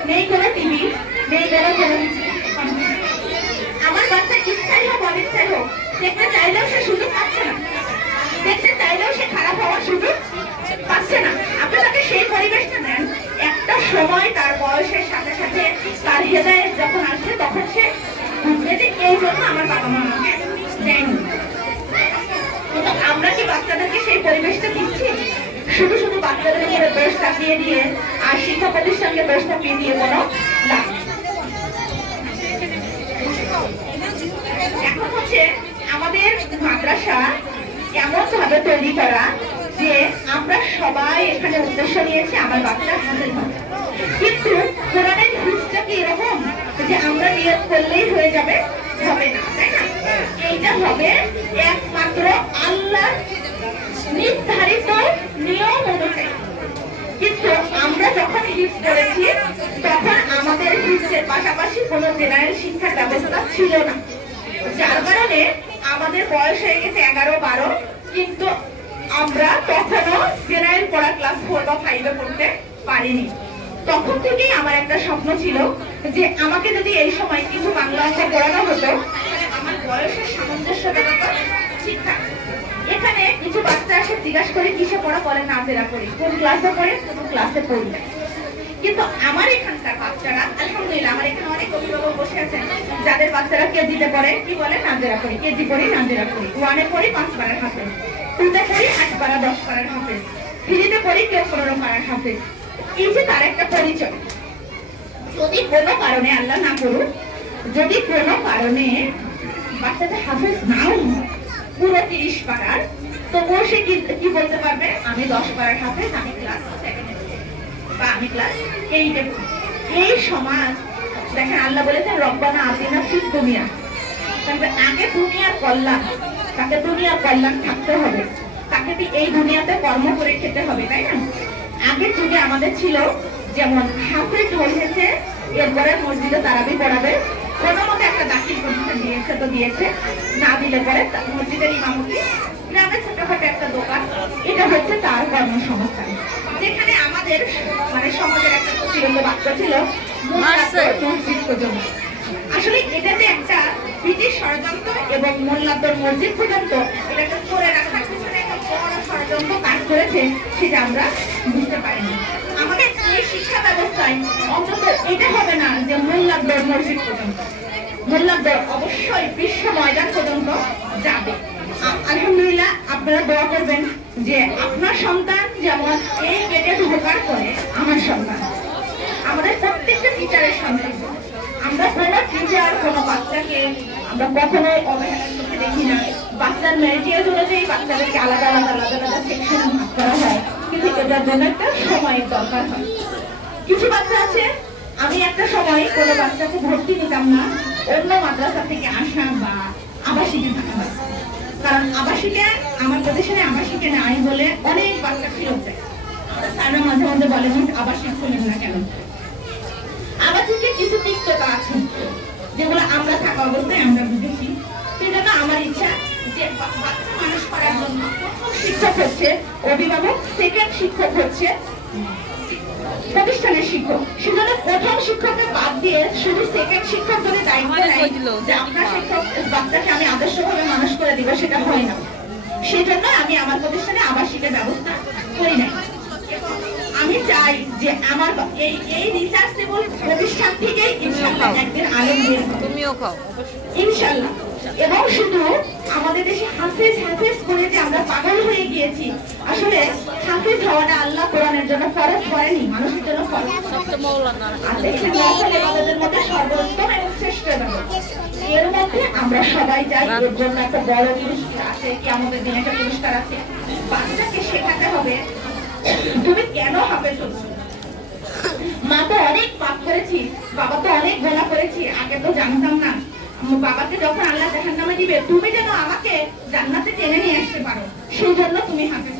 নেই কোনো টিভি, নেই কোনো কোনো কিছু। আমার বাচ্চা ইচ্ছাই হোক অনিচ্ছাই হোক, দেখতে চাইলেও সে সুযোগ পাচ্ছে না, দেখতে চাইলেও সে খারাপ হওয়ার সুযোগ পাচ্ছে না। আপনি তাকে সেই পরিবেশটা দেন, একটা সময় তার বয়সের সাথে সাথে তার হেদায়েত যখন আসবে তখন সে বুঝবে যে এই জন্য আমার বাবা মা আমাকে দেয়নি। কিন্তু আমরা কি বাচ্চাদেরকে সেই পরিবেশটা দিচ্ছি? শুধু শুধু বাচ্চাদের উপরে দোষ চাপিয়ে দিয়ে আর শিক্ষা প্রতিষ্ঠানকে দোষ চাপিয়ে দিয়ে কোনো লাভ। এখন হচ্ছে আমাদের মাদ্রাসা এমন ভাবে তৈরি করা যে আমরা সবাই এখানে উদ্দেশ্য নিয়েছি আমার বাচ্চা হাফেজ হবে, কিন্তু কোরআনের হিফজটা কি এরকম যে আমরা নিয়ত করলেই হয়ে যাবে? হবে না, তাই না? এইটা হবে একমাত্র আল্লাহ নির্ধারিত নিয়ম অনুযায়ী। কিন্তু আমরা যখন হিফজ করেছি তখন আমাদের হিফজের পাশাপাশি কোনো জেনারেল শিক্ষার ব্যবস্থা ছিল না, যার কারণে আমাদের বয়স হয়ে গেছে 11-12, কিন্তু আমরা তখনও জেনারেল পড়া ক্লাস 4 বা 5 পড়তে পারিনি। তখন থেকেই আমার একটা স্বপ্ন ছিল যে আমাকে যদি এই সময় কিছু বাংলা অঙ্ক পড়ানো হতো আমার বয়সের সামঞ্জস্য ব্যাপার ঠিক থাকে। এখানে কিছু বাচ্চা এসে জিজ্ঞাসা করে কিসে পড়া, বলে নাজেরা করি, কোন ক্লাসে পড়ে, কোন ক্লাসে পড়ি। কিন্তু আমার এখানকার বাচ্চারা আলহামদুলিল্লাহ, আমার এখানে অনেক অভিভাবক বসে আছেন যাদের বাচ্চারা কেজিতে পড়ে, কি বলে নাজেরা করি, কেজি পড়ি নাজেরা করি, 1-এ পড়ি 5 পারার হাফেজ, 2-তে পড়ি 8 পারা 10 পারার হাফেজ, 3-তে পড়ি কেউ 15 পারার হাফেজ। এই যে তার একটা পরিচয়। যদি কোনো কারণে আল্লাহ না করুক, যদি কোনো কারণে বাচ্চাটা হাফেজ নাও পুরো 30 পারার, তবুও সে কি বলতে পারবে, আমি 10 পারার হাফেজ, আমি ক্লাস 7 বা আমি ক্লাস 8 পড়ি। এই সমাজ দেখেন আল্লাহ বলেছেন রব্বানা আতিনা ফিদ দুনিয়া, তাহলে আগে দুনিয়ার কল্যাণ, তাকে দুনিয়ার কল্যাণ থাকতে হবে, তাকে এই দুনিয়াতে কর্ম করে খেতে হবে, তাই না? আগের যুগে আমাদের ছিল যেমন হাফেজ হয়েছে, এরপরে মসজিদে তারাবি পড়াবে, কোনো মতো একটা দাখিল প্রতিষ্ঠান দিয়েছে তো দিয়েছে, না দিলে পরে মসজিদের ইমামতি, গ্রামে ছোটখাটো একটা দোকান, এটা হচ্ছে তার কর্মসংস্থান। যেখানে আমাদের মানে সমাজের একটা প্রতিবন্ধ বাচ্চা ছিল মসজিদ পর্যন্ত। আসলে এটা যে একটা ব্রিটিশ ষড়যন্ত্র এবং মোল্লাদ্দর মসজিদ পর্যন্ত এটাকে করে রাখার পিছনে একটা বড় ষড়যন্ত্র কাজ করেছে, সেটা আমরা বুঝতে পারিনি। আমাদের এই শিক্ষা ব্যবস্থায় অন্তত এটা হবে না যে মোল্লাদ্দর মসজিদ পর্যন্ত, মোল্লাদ্দর অবশ্যই বিশ্ব ময়দান পর্যন্ত যাবে। আলহামদুলিল্লাহ, আপনারা দোয়া করবেন যে আপনার সন্তান যেমন এই গেটে ঢোকার পরে আমার সন্তান, আমাদের প্রত্যেকটা টিচারের সন্তান। আমরা কোনো টিচার কোনো বাচ্চাকে আমরা কখনোই অবহেলার চোখে দেখি না। বাচ্চার মেরিট অনুযায়ী বাচ্চাদেরকে আলাদা আলাদা আলাদা আলাদা সেকশনে ভাগ করা হয়, কিন্তু এটার জন্য একটা সময়ের দরকার হয়। কিছু বাচ্চা আছে, আমি একটা সময় কোনো বাচ্চাকে ভর্তি নিতাম না অন্য মাদ্রাসা থেকে আসা বা আবাসিকে থাকা, কারণ আবাসিকে আমার প্রতিষ্ঠানে আবাসিকে নাই বলে অনেক বাচ্চা ফিরত যায়। স্যাররা মাঝে মাঝে বলে আবাসিক খুলেন না কেন? আবাসিকে কিছু তিক্ততা আছে যেগুলো আমরা থাকা অবস্থায় আমরা বুঝেছি। সেজন্য আমার ইচ্ছা যে বাচ্চা মানুষ করার জন্য প্রথম শিক্ষক হচ্ছে অভিভাবক, সেকেন্ড শিক্ষক হচ্ছে প্রতিষ্ঠানের শিক্ষক। সেজন্য প্রথম শিক্ষককে বাদ দিয়ে শুধু সেকেন্ড শিক্ষক যদি দায়িত্ব নেয় যে আপনার শিক্ষক বাচ্চাকে আমি আদর্শভাবে মানুষ করে দিব, সেটা হয় না। সেজন্য আমি আমার প্রতিষ্ঠানে আবাসিকের ব্যবস্থা করি না। আমি চাই যে আমার এই রিসার্চেবল প্রতিষ্ঠান থেকেই ইনশাআল্লাহ একদিন আলেম বের হবে, তুমিও খাও ইনশাআল্লাহ। এবং শুধু আমাদের দেশে হাফেজ হাফেজ করে যে আমরা পাগল হয়ে গিয়েছি, আসলে হাফেজ হওয়াটা আল্লাহ কোরআনের জন্য ফরজ করেনি, মানুষের জন্য ফরজ। আমাদের মধ্যে সর্বোত্তম এবং শ্রেষ্ঠ এর মধ্যে আমরা সবাই যাই, এর জন্য একটা বড় পুরস্কার আছে, কি আমাদের দিনে একটা পুরস্কার আছে। বাচ্চাকে শেখাতে হবে তুমি কেন হাফেজ হচ্ছ। মা তো অনেক পাপ করেছি, বাবা তো অনেক গোনা করেছি, আগে তো জানতাম না। বাবাকে যখন আল্লাহ জাহান্নামে দিবে, তুমি যেন আমাকে জান্নাতে টেনে নিয়ে আসতে পারো, সেই জন্য তুমি হাফেজ।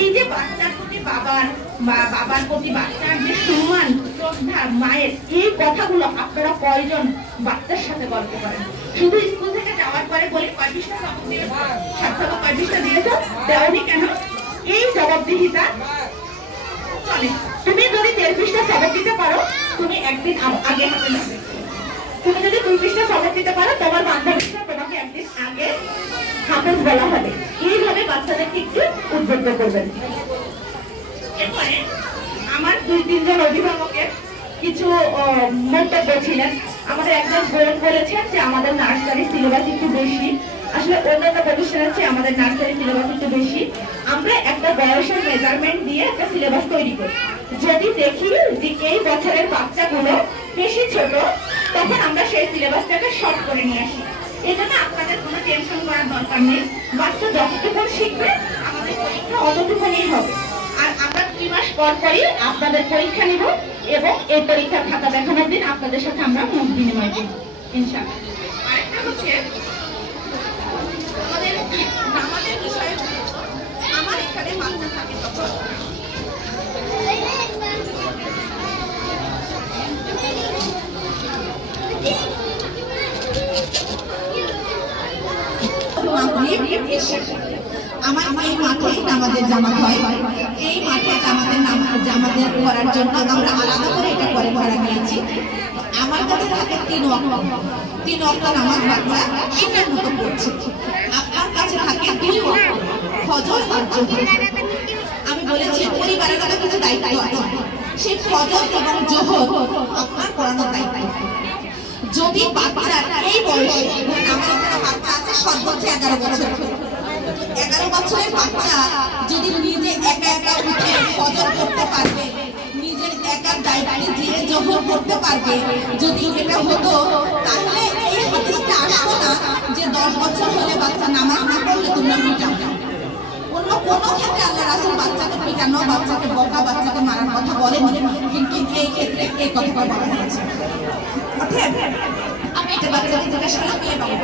এই যে বাচ্চার প্রতি বাবার বা বাবার প্রতি বাচ্চার যে সম্মান শ্রদ্ধা মায়ের, এই কথাগুলো আপনারা কয়জন বাচ্চার সাথে গল্প করেন? শুধু স্কুল থেকে যাওয়ার পরে বলে কয় পৃষ্ঠা সবক দিয়েছ, 7 বা কয় পৃষ্ঠা দিয়েছ, দেওনি কেন? এই জবাবদিহিতা চলে। তুমি যদি 13 পৃষ্ঠা সবক দিতে পারো একদিন আগে হাফেজ হবে। তুমি যদি 2 পৃষ্ঠা সবক দিতে পারো তোমার বান্ধবীরা তোমাকে একদিন আগে হাফেজ বলা হবে। এইভাবে বাচ্চাদেরকে একটু উদ্বুদ্ধ করবেন। এরপরে আমার 2-3 জন অভিভাবকের কিছু মন্তব্য ছিলেন। আমাদের একজন বোন বলেছেন যে আমাদের নার্সারি সিলেবাস একটু বেশি। আসলে অন্যান্য প্রতিষ্ঠানের চেয়ে আমাদের নার্সারি সিলেবাস একটু বেশি। আমরা একটা বয়সের মেজারমেন্ট দিয়ে একটা সিলেবাস তৈরি করি। যদি দেখি যে এই বছরের বাচ্চাগুলো বেশি ছোট, তখন আমরা সেই সিলেবাসটাকে শর্ট করে নিয়ে আসি। এই জন্য আপনাদের কোনো টেনশন করার দরকার নেই। বাচ্চা যতটুকু শিখবে আমাদের পরীক্ষা অতটুকুই হবে। আর আমরা 2 মাস পর পরই আপনাদের পরীক্ষা নিব এবং এই পরীক্ষার খাতা দেখানোর দিন আপনাদের সাথে আমরা মত বিনিময় দেব ইনশাআল্লাহ। আরেকটা হচ্ছে আমাদের বিষয়ে আমার এখানে বাচ্চা থাকে তখন আমার এই মাঠে আমাদের জামাত হয়। এই মাঠে আমাদের জামাতের করার জন্য আমরা আলাদা করে এটা করে ভাড়া নিয়েছি। আমার কাছে থাকে 3 ওয়াক্ত নামাজ বাচ্চা সুন্দর মতো পড়ছে। আপনার কাছে থাকে 2 ওয়াক্ত ফজর আর জোহর। আমি বলেছি পরিবারের কিছু দায়িত্ব আছে, সেই ফজর এবং জোহর আপনার পড়ানোর দায়িত্ব। যদি বাচ্চা এই বয়সে, আমার এখানে বাচ্চা আছে সর্বোচ্চ 11 বছর, 11 বছরের বাচ্চা যদি নিজে একা একা উঠে ফজর করতে পারবে, নিজের একার দায়িত্বে যে জোহর করতে পারবে, যদি এটা হতো তাহলে এই হাদিসটা আসতো না যে 10 বছর হলে বাচ্চা নামাজ না পড়লে তোমরা পিটাও। অন্য কোনো ক্ষেত্রে আল্লাহ রাসূল বাচ্চাকে পিটানো, বাচ্চাকে বকা, বাচ্চাকে মারার কথা বলেন, কিন্তু এই ক্ষেত্রে এই কথাটা বলা হয়েছে। আমি একটা বাচ্চাকে জিজ্ঞাসা করলাম মেয়ে বাবা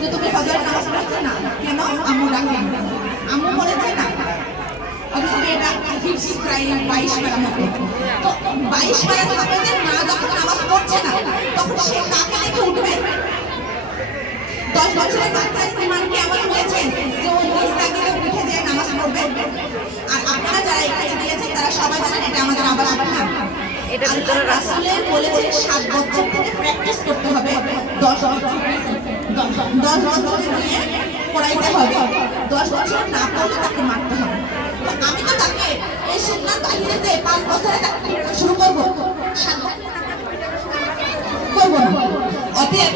যে তুমি ফজরের নামাজ পড়েছো না কেন? আম্মু ডাকলেন, আম্মু বলেছে না। অথচ এটা হিফজ প্রায় 22 পারা মতো। তো 22 পারা হাফেজের মা যখন নামাজ পড়ছে না তখন সে কাকে দেখে উঠবে? 10 বছরের বাচ্চার ইমানকে এমন হয়েছে যে ও নিজ তাকিয়ে উঠে যে নামাজ পড়বে। আর আপনারা যারা এখানে দিয়েছেন তারা সবাই জানেন এটা আমাদের আবার আবার আল্লাহ রাসূলের বলেছেন 7 বছর থেকে প্র্যাকটিস করতে হবে, 10 বছরে দিয়ে পড়াইতে হবে, 10 বছর না পড়লে তাকে মারতে হবে। আমি তো তাকে এই সুন্নাত বাহিরে যে 5 বছরে শুরু করবো, 7 বছরে করবো না। অতএব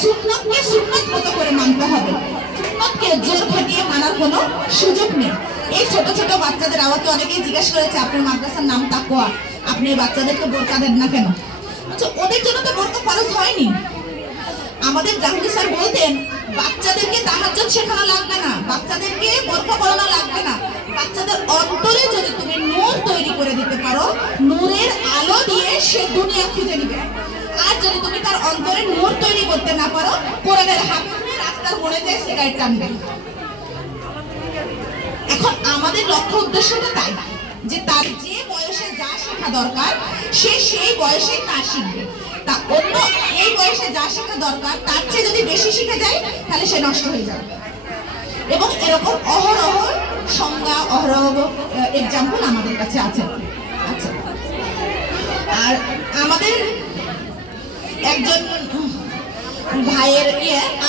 সুন্নাতকে সুন্নাত মতো করে মানতে হবে, সুন্নাতকে জোর খাটিয়ে মানার কোনো সুযোগ নেই। এই ছোট ছোট বাচ্চাদের আমাকে অনেকেই জিজ্ঞাসা করেছে আপনার মাদ্রাসার নাম তাকওয়া, আপনি বাচ্চাদেরকে বোরকা দেন না কেন? আচ্ছা, ওদের জন্য তো বোরকা ফরজ হয়নি। আমাদের জাহাঙ্গীর স্যার বলতেন বাচ্চাদেরকে তাহাজ্জুদ শেখানো লাগবে না, বাচ্চাদেরকে বোরকা পরানো লাগবে না। বাচ্চাদের অন্তরে যদি তুমি নূর তৈরি করে দিতে পারো, নূরের আলো দিয়ে সে দুনিয়া খুঁজে নিবে। আর যদি তুমি তার অন্তরে নূর তৈরি করতে না পারো, কোরআনের হাফেজে রাস্তার মোড়ে যেয়ে সিগারেট টানবে। এখন আমাদের লক্ষ্য উদ্দেশ্যটা তাই যে তার যে বয়সে যা শেখা দরকার সে সেই বয়সে তা শিখবে। তা অন্য এই বয়সে যা শেখা দরকার তার চেয়ে যদি বেশি শিখে যায় তাহলে সে নষ্ট হয়ে যাবে। এবং এরকম অহরহ সংজ্ঞা, অহরহ এক্সাম্পল আমাদের কাছে আছে। আচ্ছা, আর আমাদের একজন ভাইয়ের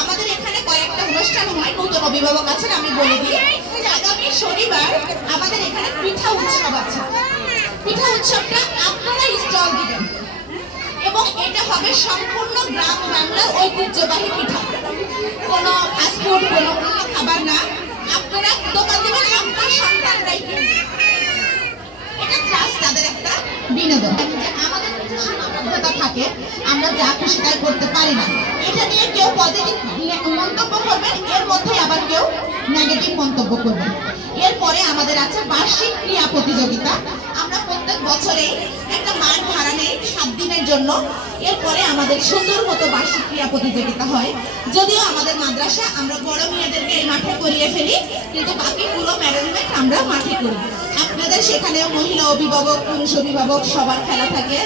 আমাদের এখানে কয়েকটা অনুষ্ঠান হয়, নতুন অভিভাবক আছেন আমি বলে দিই। আগামী শনিবার আমাদের এখানে পিঠা উৎসব আছে। পিঠা উৎসবটা আপনারা স্টল দিবেন এবং এটা হবে সম্পূর্ণ গ্রাম বাংলার ঐতিহ্যবাহী পিঠা, কোনো ফাস্টফুড, কোনো খাবার না। আপনারা দোকান দেবেন, আপনার সন্তানরাই এটা ক্লাস, তাদের একটা বিনোদন। আমাদের কিছু সীমাবদ্ধতা থাকে, আমরা যা খুশি তাই করতে পারি না। এটা নিয়ে কেউ পজিটিভ মন্তব্য করবেন, এর মধ্যে আবার কেউ নেগেটিভ মন্তব্য করবেন। এরপরে আমাদের আছে বার্ষিক ক্রীড়া প্রতিযোগিতা। আমরা প্রত্যেক বছরেই একটা মাঠ ভাড়া নেই 7 দিনের জন্য। এরপরে আমাদের সুন্দর মতো বার্ষিক ক্রীড়া প্রতিযোগিতা হয়। যদিও আমাদের মাদ্রাসা আমরা বড় মেয়েদেরকে এই মাঠে করিয়ে ফেলি, কিন্তু বাকি পুরো ম্যানেজমেন্ট আমরা মাঠে করি। আপনাদের সেখানেও মহিলা অভিভাবক, পুরুষ অভিভাবক সবার খেলা থাকে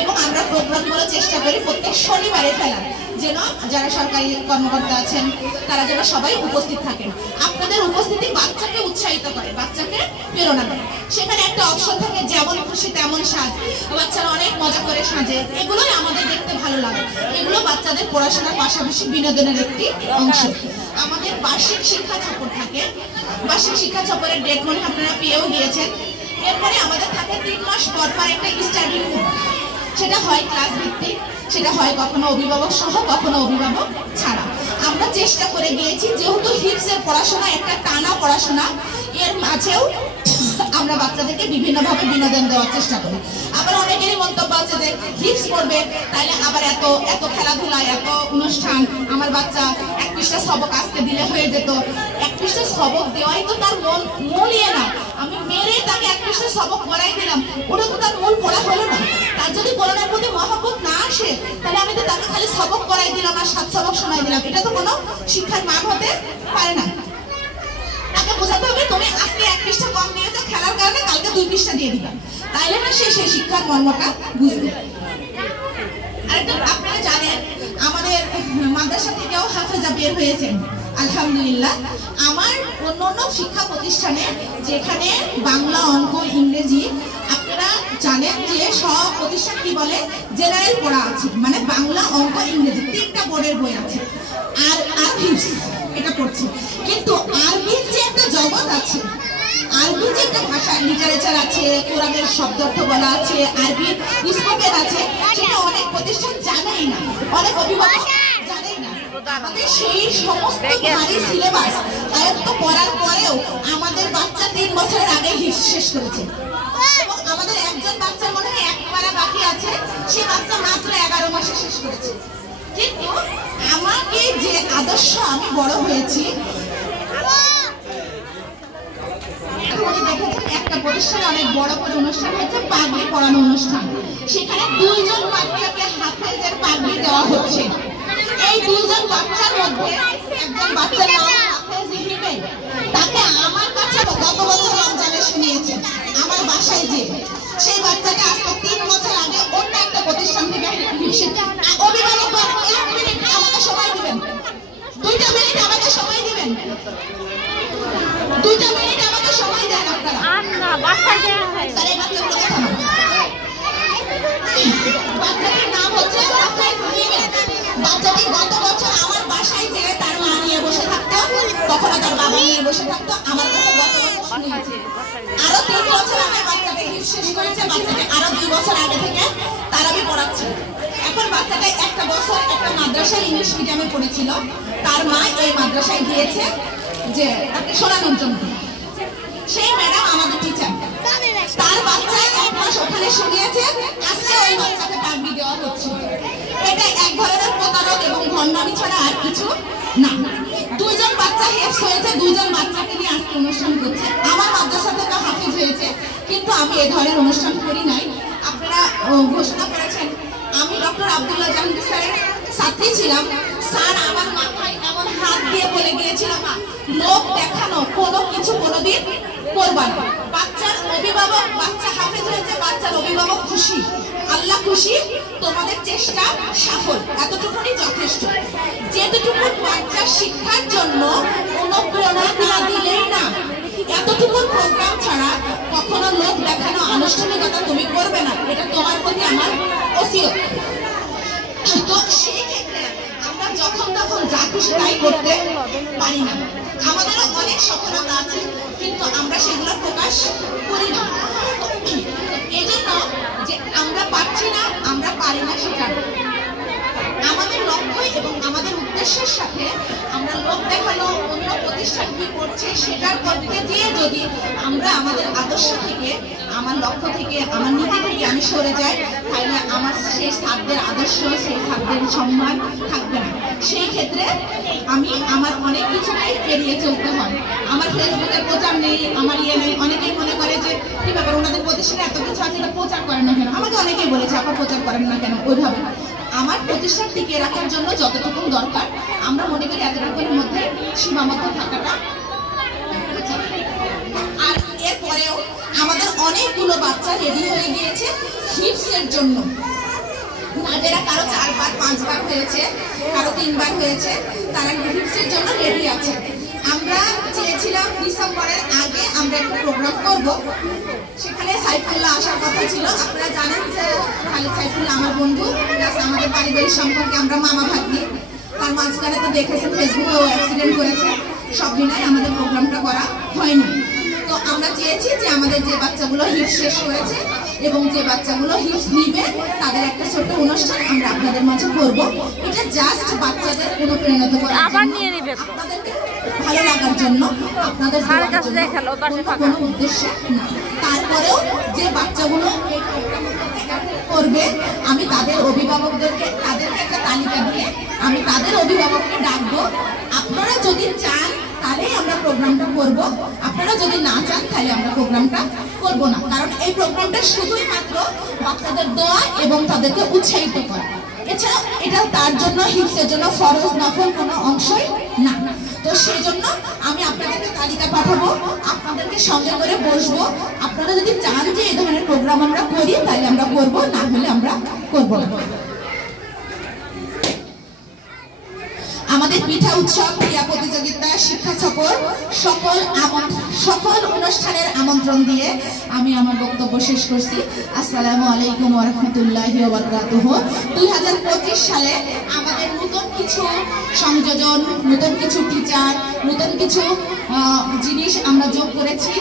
এবং আমরা প্রোগ্রামগুলো চেষ্টা করি প্রত্যেক শনিবারে ফেলার, যেন যারা সরকারি কর্মকর্তা আছেন তারা যেন সবাই উপস্থিত থাকেন। আপনাদের উপস্থিতি বাচ্চাকে উৎসাহিত করে, বাচ্চাকে প্রেরণা দেয়। সেখানে একটা অপশন থাকে যেমন খুশি তেমন সাজ, বাচ্চারা অনেক মজা করে সাজে, এগুলোই আমাদের দেখতে ভালো লাগে। এগুলো বাচ্চাদের পড়াশোনার পাশাপাশি বিনোদনের একটি অংশ। আমাদের বার্ষিক শিক্ষা সফর থাকে, বার্ষিক শিক্ষা সফরের ডেট মনে আপনারা পেয়েও গিয়েছেন। এরপরে আমাদের থাকে 3 মাস পর পর একটা স্টাডি ট্যুর, সেটা হয় ক্লাস ভিত্তিক, সেটা হয় কখনো অভিভাবক সহ, কখনো অভিভাবক ছাড়া। আমরা চেষ্টা করে গিয়েছি, যেহেতু হিপসের পড়াশোনা একটা টানা পড়াশোনা, এর মাঝেও আমরা বাচ্চাদেরকে বিভিন্নভাবে বিনোদন দেওয়ার চেষ্টা করি। আবার অনেকেরই মন্তব্য আছে যে হিপস পড়বে তাহলে আবার এত এত খেলাধুলা, এত অনুষ্ঠান, আমার বাচ্চা 1 পৃষ্ঠা সবক আজকে দিলে হয়ে যেত। 1 পৃষ্ঠা সবক দেওয়াই তো তার মূল ইয়ে না। আমি মেরে তাকে 1 পৃষ্ঠা সবক পড়াই দিলাম, ওটা তো তার মূল পড়া হলো না। তার যদি কোরআনের প্রতি মহব্বত না আসে, তাহলে আমি তো তাকে খালি সবক পড়াই দিলাম আর 7 সবক শোনাই দিলাম, এটা তো কোনো শিক্ষার মান হতে পারে না। তাকে বোঝাতে হবে তুমি আজকে 1 পৃষ্ঠা কম দিয়েছো খেলার কারণে, কালকে 2 পৃষ্ঠা দিয়ে দিলাম, তাইলে না সে সেই শিক্ষার মর্মটা বুঝবে। আরেকটা আপনারা জানেন আমাদের মাদ্রাসা থেকেও হাফেজা বের হয়েছেন আলহামদুলিল্লাহ। আমার অন্য শিক্ষা প্রতিষ্ঠানে যেখানে বাংলা, অঙ্ক, ইংরেজি, আপনারা জানেন যে সব প্রতিষ্ঠান কি বলে জেনারেল পড়া আছে, মানে বাংলা, অঙ্ক, ইংরেজি 3টা বোর্ডের বই আছে, আর হিপস এটা পড়ছে। কিন্তু আরবির যে একটা জগৎ আছে, আরবির যে একটা ভাষা লিটারেচার আছে, কোরআনের শব্দার্থ বলা আছে, আরবির স্পোকেন আছে, সেটা অনেক প্রতিষ্ঠান জানেই না, অনেক অভিভাবক জানেই না। আমাদের সেই সমস্ত ভারী সিলেবাস আয়ত্ত করার পরেও আমাদের বাচ্চা 3 বছরের আগে হিপস শেষ করেছে। এবং আমাদের একজন বাচ্চার মনে হয় 1 পারা বাকি আছে, সে বাচ্চা মাত্র 11 মাসে শেষ করেছে। কিন্তু আমাকে যে আদর্শ আমি বড় হয়েছি, একটা প্রতিষ্ঠানে অনেক বড় করে অনুষ্ঠান হচ্ছে, পাগড়ি পরানো অনুষ্ঠান। সেখানে 2 জন বাচ্চাকে হাফেজের পাগড়ি দেওয়া হচ্ছে। এই 2 জন বাচ্চার মধ্যে একজন বাচ্চার নাম হাফেজ হিমেল, তাকে আমার কাছে গত বছর রমজানে শুনিয়েছে আমার বাসায় যে, সেই বাচ্চাকে আজকে 3 বছর আগে অন্য একটা প্রতিষ্ঠান থেকে অভিভাবক 1 মিনিট আমাকে সময় দিবেন, 2টা মিনিট আমাকে সময় দিবেন, 2টা মিনিট আমাকে সময় দেন আপনারা। স্যার এই বাচ্চাগুলো কথা না, বাচ্চাটির নাম হচ্ছে হাফেজ হিমেল। বাচ্চাটি গত বছর আমার বাসায় যে তার মা নিয়ে বসে থাকতো, কখনো তার বাবা নিয়ে বসে থাকতো, আমার কাছে গত বছর শুনিয়েছে। আরো 3 বছর আগে বাচ্চাটি হিপস শেষ করেছে, বাচ্চাটি আরো 2 বছর আগে থেকে তারাবি পড়াচ্ছে। এখন বাচ্চাটা 1 বছর একটা মাদ্রাসায় ইংলিশ মিডিয়ামে পড়েছিল, তার মা এই মাদ্রাসায় গিয়েছে যে তাকে শোনানোর জন্য। সেই ম্যাডাম আমাদের টিচার, তার বাচ্চা 1 মাস ওখানে শুনিয়েছে, আজকে ওই বাচ্চাকে পাগড়ি দেওয়া হচ্ছে। এটা এক ধরনের প্রতারক এবং ভণ্ডামি ছাড়া আর কিছু না। 2 জন বাচ্চা হিপস হয়েছে, 2 জন বাচ্চাকে নিয়ে আজকে অনুষ্ঠান করছে। আমার মাদ্রাসা থেকে হাফেজ হয়েছে, কিন্তু আমি এই ধরনের অনুষ্ঠান করি নাই। আপনারা ঘোষণা করেছেন, আমি ডক্টর আব্দুল্লাহ জাহাঙ্গীর স্যারের ছাত্রী ছিলাম। স্যার আমার মাথায় এমন হাত দিয়ে বলে গিয়েছিল, লোক দেখানো কোনো কিছু কোনোদিন করবা না। বাচ্চার অভিভাবক, বাচ্চা হাফেজ হয়েছে, বাচ্চার অভিভাবক খুশি, আল্লাহ খুশি, তোমাদের চেষ্টা সফল, এতটুকুনি যথেষ্ট। যেটুকু বাচ্চার শিক্ষার জন্য অনুপ্রেরণা না দিলেই না, এতটুকু প্রোগ্রাম ছাড়া কখনো লোক দেখানো আনুষ্ঠানিকতা তুমি করবে না, এটা তোমার প্রতি আমার ওসিয়ত। তো সেই ক্ষেত্রে আমরা যখন তখন যা খুশি তাই করতে পারি না। আমাদেরও অনেক সফলতা আছে, কিন্তু আমরা সেগুলো প্রকাশ করি না। এই জন্য যে আমরা পারছি না, আমরা পারি না, সেটা আমাদের লক্ষ্য এবং আমাদের উদ্দেশ্যের সাথে আমরা লোক দেখানো অন্য প্রতিষ্ঠান কি করছে সেটার করতে গিয়ে যদি আমরা আমাদের আদর্শ থেকে, আমার লক্ষ্য থেকে, আমার নীতি থেকে আমি সরে যাই, তাহলে আমার সেই ছাত্রদের আদর্শ, সেই ছাত্রদের সম্মান থাকবে না। সেই ক্ষেত্রে আমি আমার অনেক কিছুকেই এড়িয়ে চলতে হয়। আমার ফেসবুকে প্রচার নেই, আমার ইয়ে নেই। অনেকেই মনে করে যে কি ব্যাপার, ওনাদের প্রতিষ্ঠানে এত কিছু আছে, প্রচার করেন না কেন? আমাকে অনেকেই বলেছে আপা প্রচার করেন না কেন? ওইভাবে আমার প্রতিষ্ঠান টিকিয়ে রাখার জন্য যতটুকু দরকার আমরা মনে করি এতটুকুর মধ্যে সীমাবদ্ধ থাকাটা। আর এরপরেও অনেকগুলো বাচ্চা রেডি হয়ে গিয়েছে হিপসের জন্য। যারা কারো 4 বার 5 বার হয়েছে, কারো 3 বার হয়েছে, তারা হিপসের জন্য রেডি আছে। আমরা চেয়েছিলাম ডিসেম্বরের আগে আমরা একটা প্রোগ্রাম করব, সেখানে সাইফুল্লাহ আসার কথা ছিল। আপনারা জানেন যে খালিদ সাইফুল্লাহ আমার বন্ধু, আমাদের পারিবারিক সম্পর্কে আমরা মামা ভাগ্নি। তার মাঝখানে তো দেখেছেন ফেসবুকেও অ্যাক্সিডেন্ট করেছে, সব দিনাই আমাদের প্রোগ্রামটা করা হয়নি। তো আমরা চেয়েছি যে আমাদের যে বাচ্চাগুলো হিপস শেষ করেছে এবং যে বাচ্চাগুলো হিপস নিবে তাদের একটা ছোট্ট অনুষ্ঠান আমরা আপনাদের মাঝে করব। এটা জাস্ট বাচ্চাদের অনুপ্রাণিত করার জন্য, আপনাদেরকে ভালো লাগার জন্য, আপনাদের কোনো উদ্দেশ্যে না। তারপরেও যে বাচ্চাগুলো এই প্রোগ্রামটা করবে আমি তাদের অভিভাবকদেরকে, তাদেরকে একটা তালিকা দিয়ে আমি তাদের অভিভাবককে ডাকবো। আপনারা যদি চান তাহলেই আমরা প্রোগ্রামটা করব, আপনারা যদি না চান তাহলে আমরা প্রোগ্রামটা করব না। কারণ এই প্রোগ্রামটা শুধুই মাত্র বাচ্চাদের দোয়া এবং তাদেরকে উৎসাহিত করা, এছাড়া এটা তার জন্য হিপসের জন্য ফরজ নফল কোনো অংশই না। তো সেই জন্য আমি আপনাদেরকে তালিকা পাঠাবো, আপনাদেরকে সঙ্গে করে বসবো। আপনারা যদি চান যে এই ধরনের প্রোগ্রাম আমরা করি তাহলে আমরা করব, না হলে আমরা করব না। আমাদের পিঠা উৎসব, ক্রীড়া প্রতিযোগিতা, শিক্ষা সফর, সকল অনুষ্ঠানের আমন্ত্রণ দিয়ে আমি আমার বক্তব্য শেষ করছি। আসসালামু আলাইকুম ওয়া রাহমাতুল্লাহি ওয়া বারাকাতুহু। 2025 সালে আমাদের নতুন কিছু সংযোজন, নতুন কিছু টিচার, নতুন কিছু জিনিস আমরা যোগ করেছি।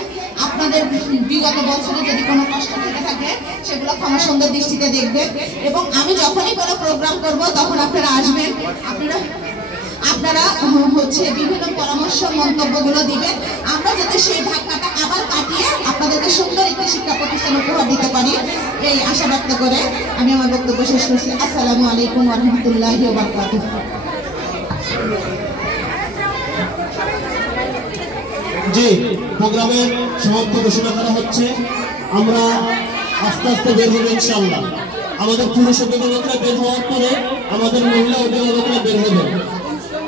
আপনাদের বিগত বছরে যদি কোনো কষ্ট থেকে থাকে সেগুলো ক্ষমা সুন্দর দৃষ্টিতে দেখবেন, এবং আমি যখনই কোনো প্রোগ্রাম করব তখন আপনারা আসবেন। আপনারা হচ্ছে বিভিন্ন পরামর্শ মন্তব্যগুলো দিবেন, আমরা যাতে সেই ধাক্কাটা আবার কাটিয়ে আপনাদেরকে সুন্দর একটি শিক্ষা প্রতিষ্ঠান উপহার দিতে পারি, এই আশা ব্যক্ত করে আমি আমার বক্তব্য শেষ করছি। আসসালামু আলাইকুম ওয়া রাহমাতুল্লাহি ওয়া বারাকাতুহু। জি, প্রোগ্রামের সমাপ্তি ঘোষণা করা হচ্ছে। আমরা আস্তে আস্তে বের হবো ইনশাআল্লাহ। আমাদের পুরুষ অভিভাবকরা বের হওয়ার পরে আমাদের মহিলা অভিভাবকরা বের হবেন।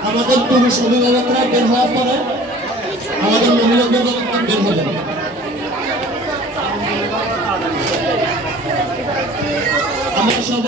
আমাদের পুরুষ অভিভাবকরা বের হওয়ার পরে আমাদের মহিলা অভিভাবকরা বের হবেন। আমরা সবাই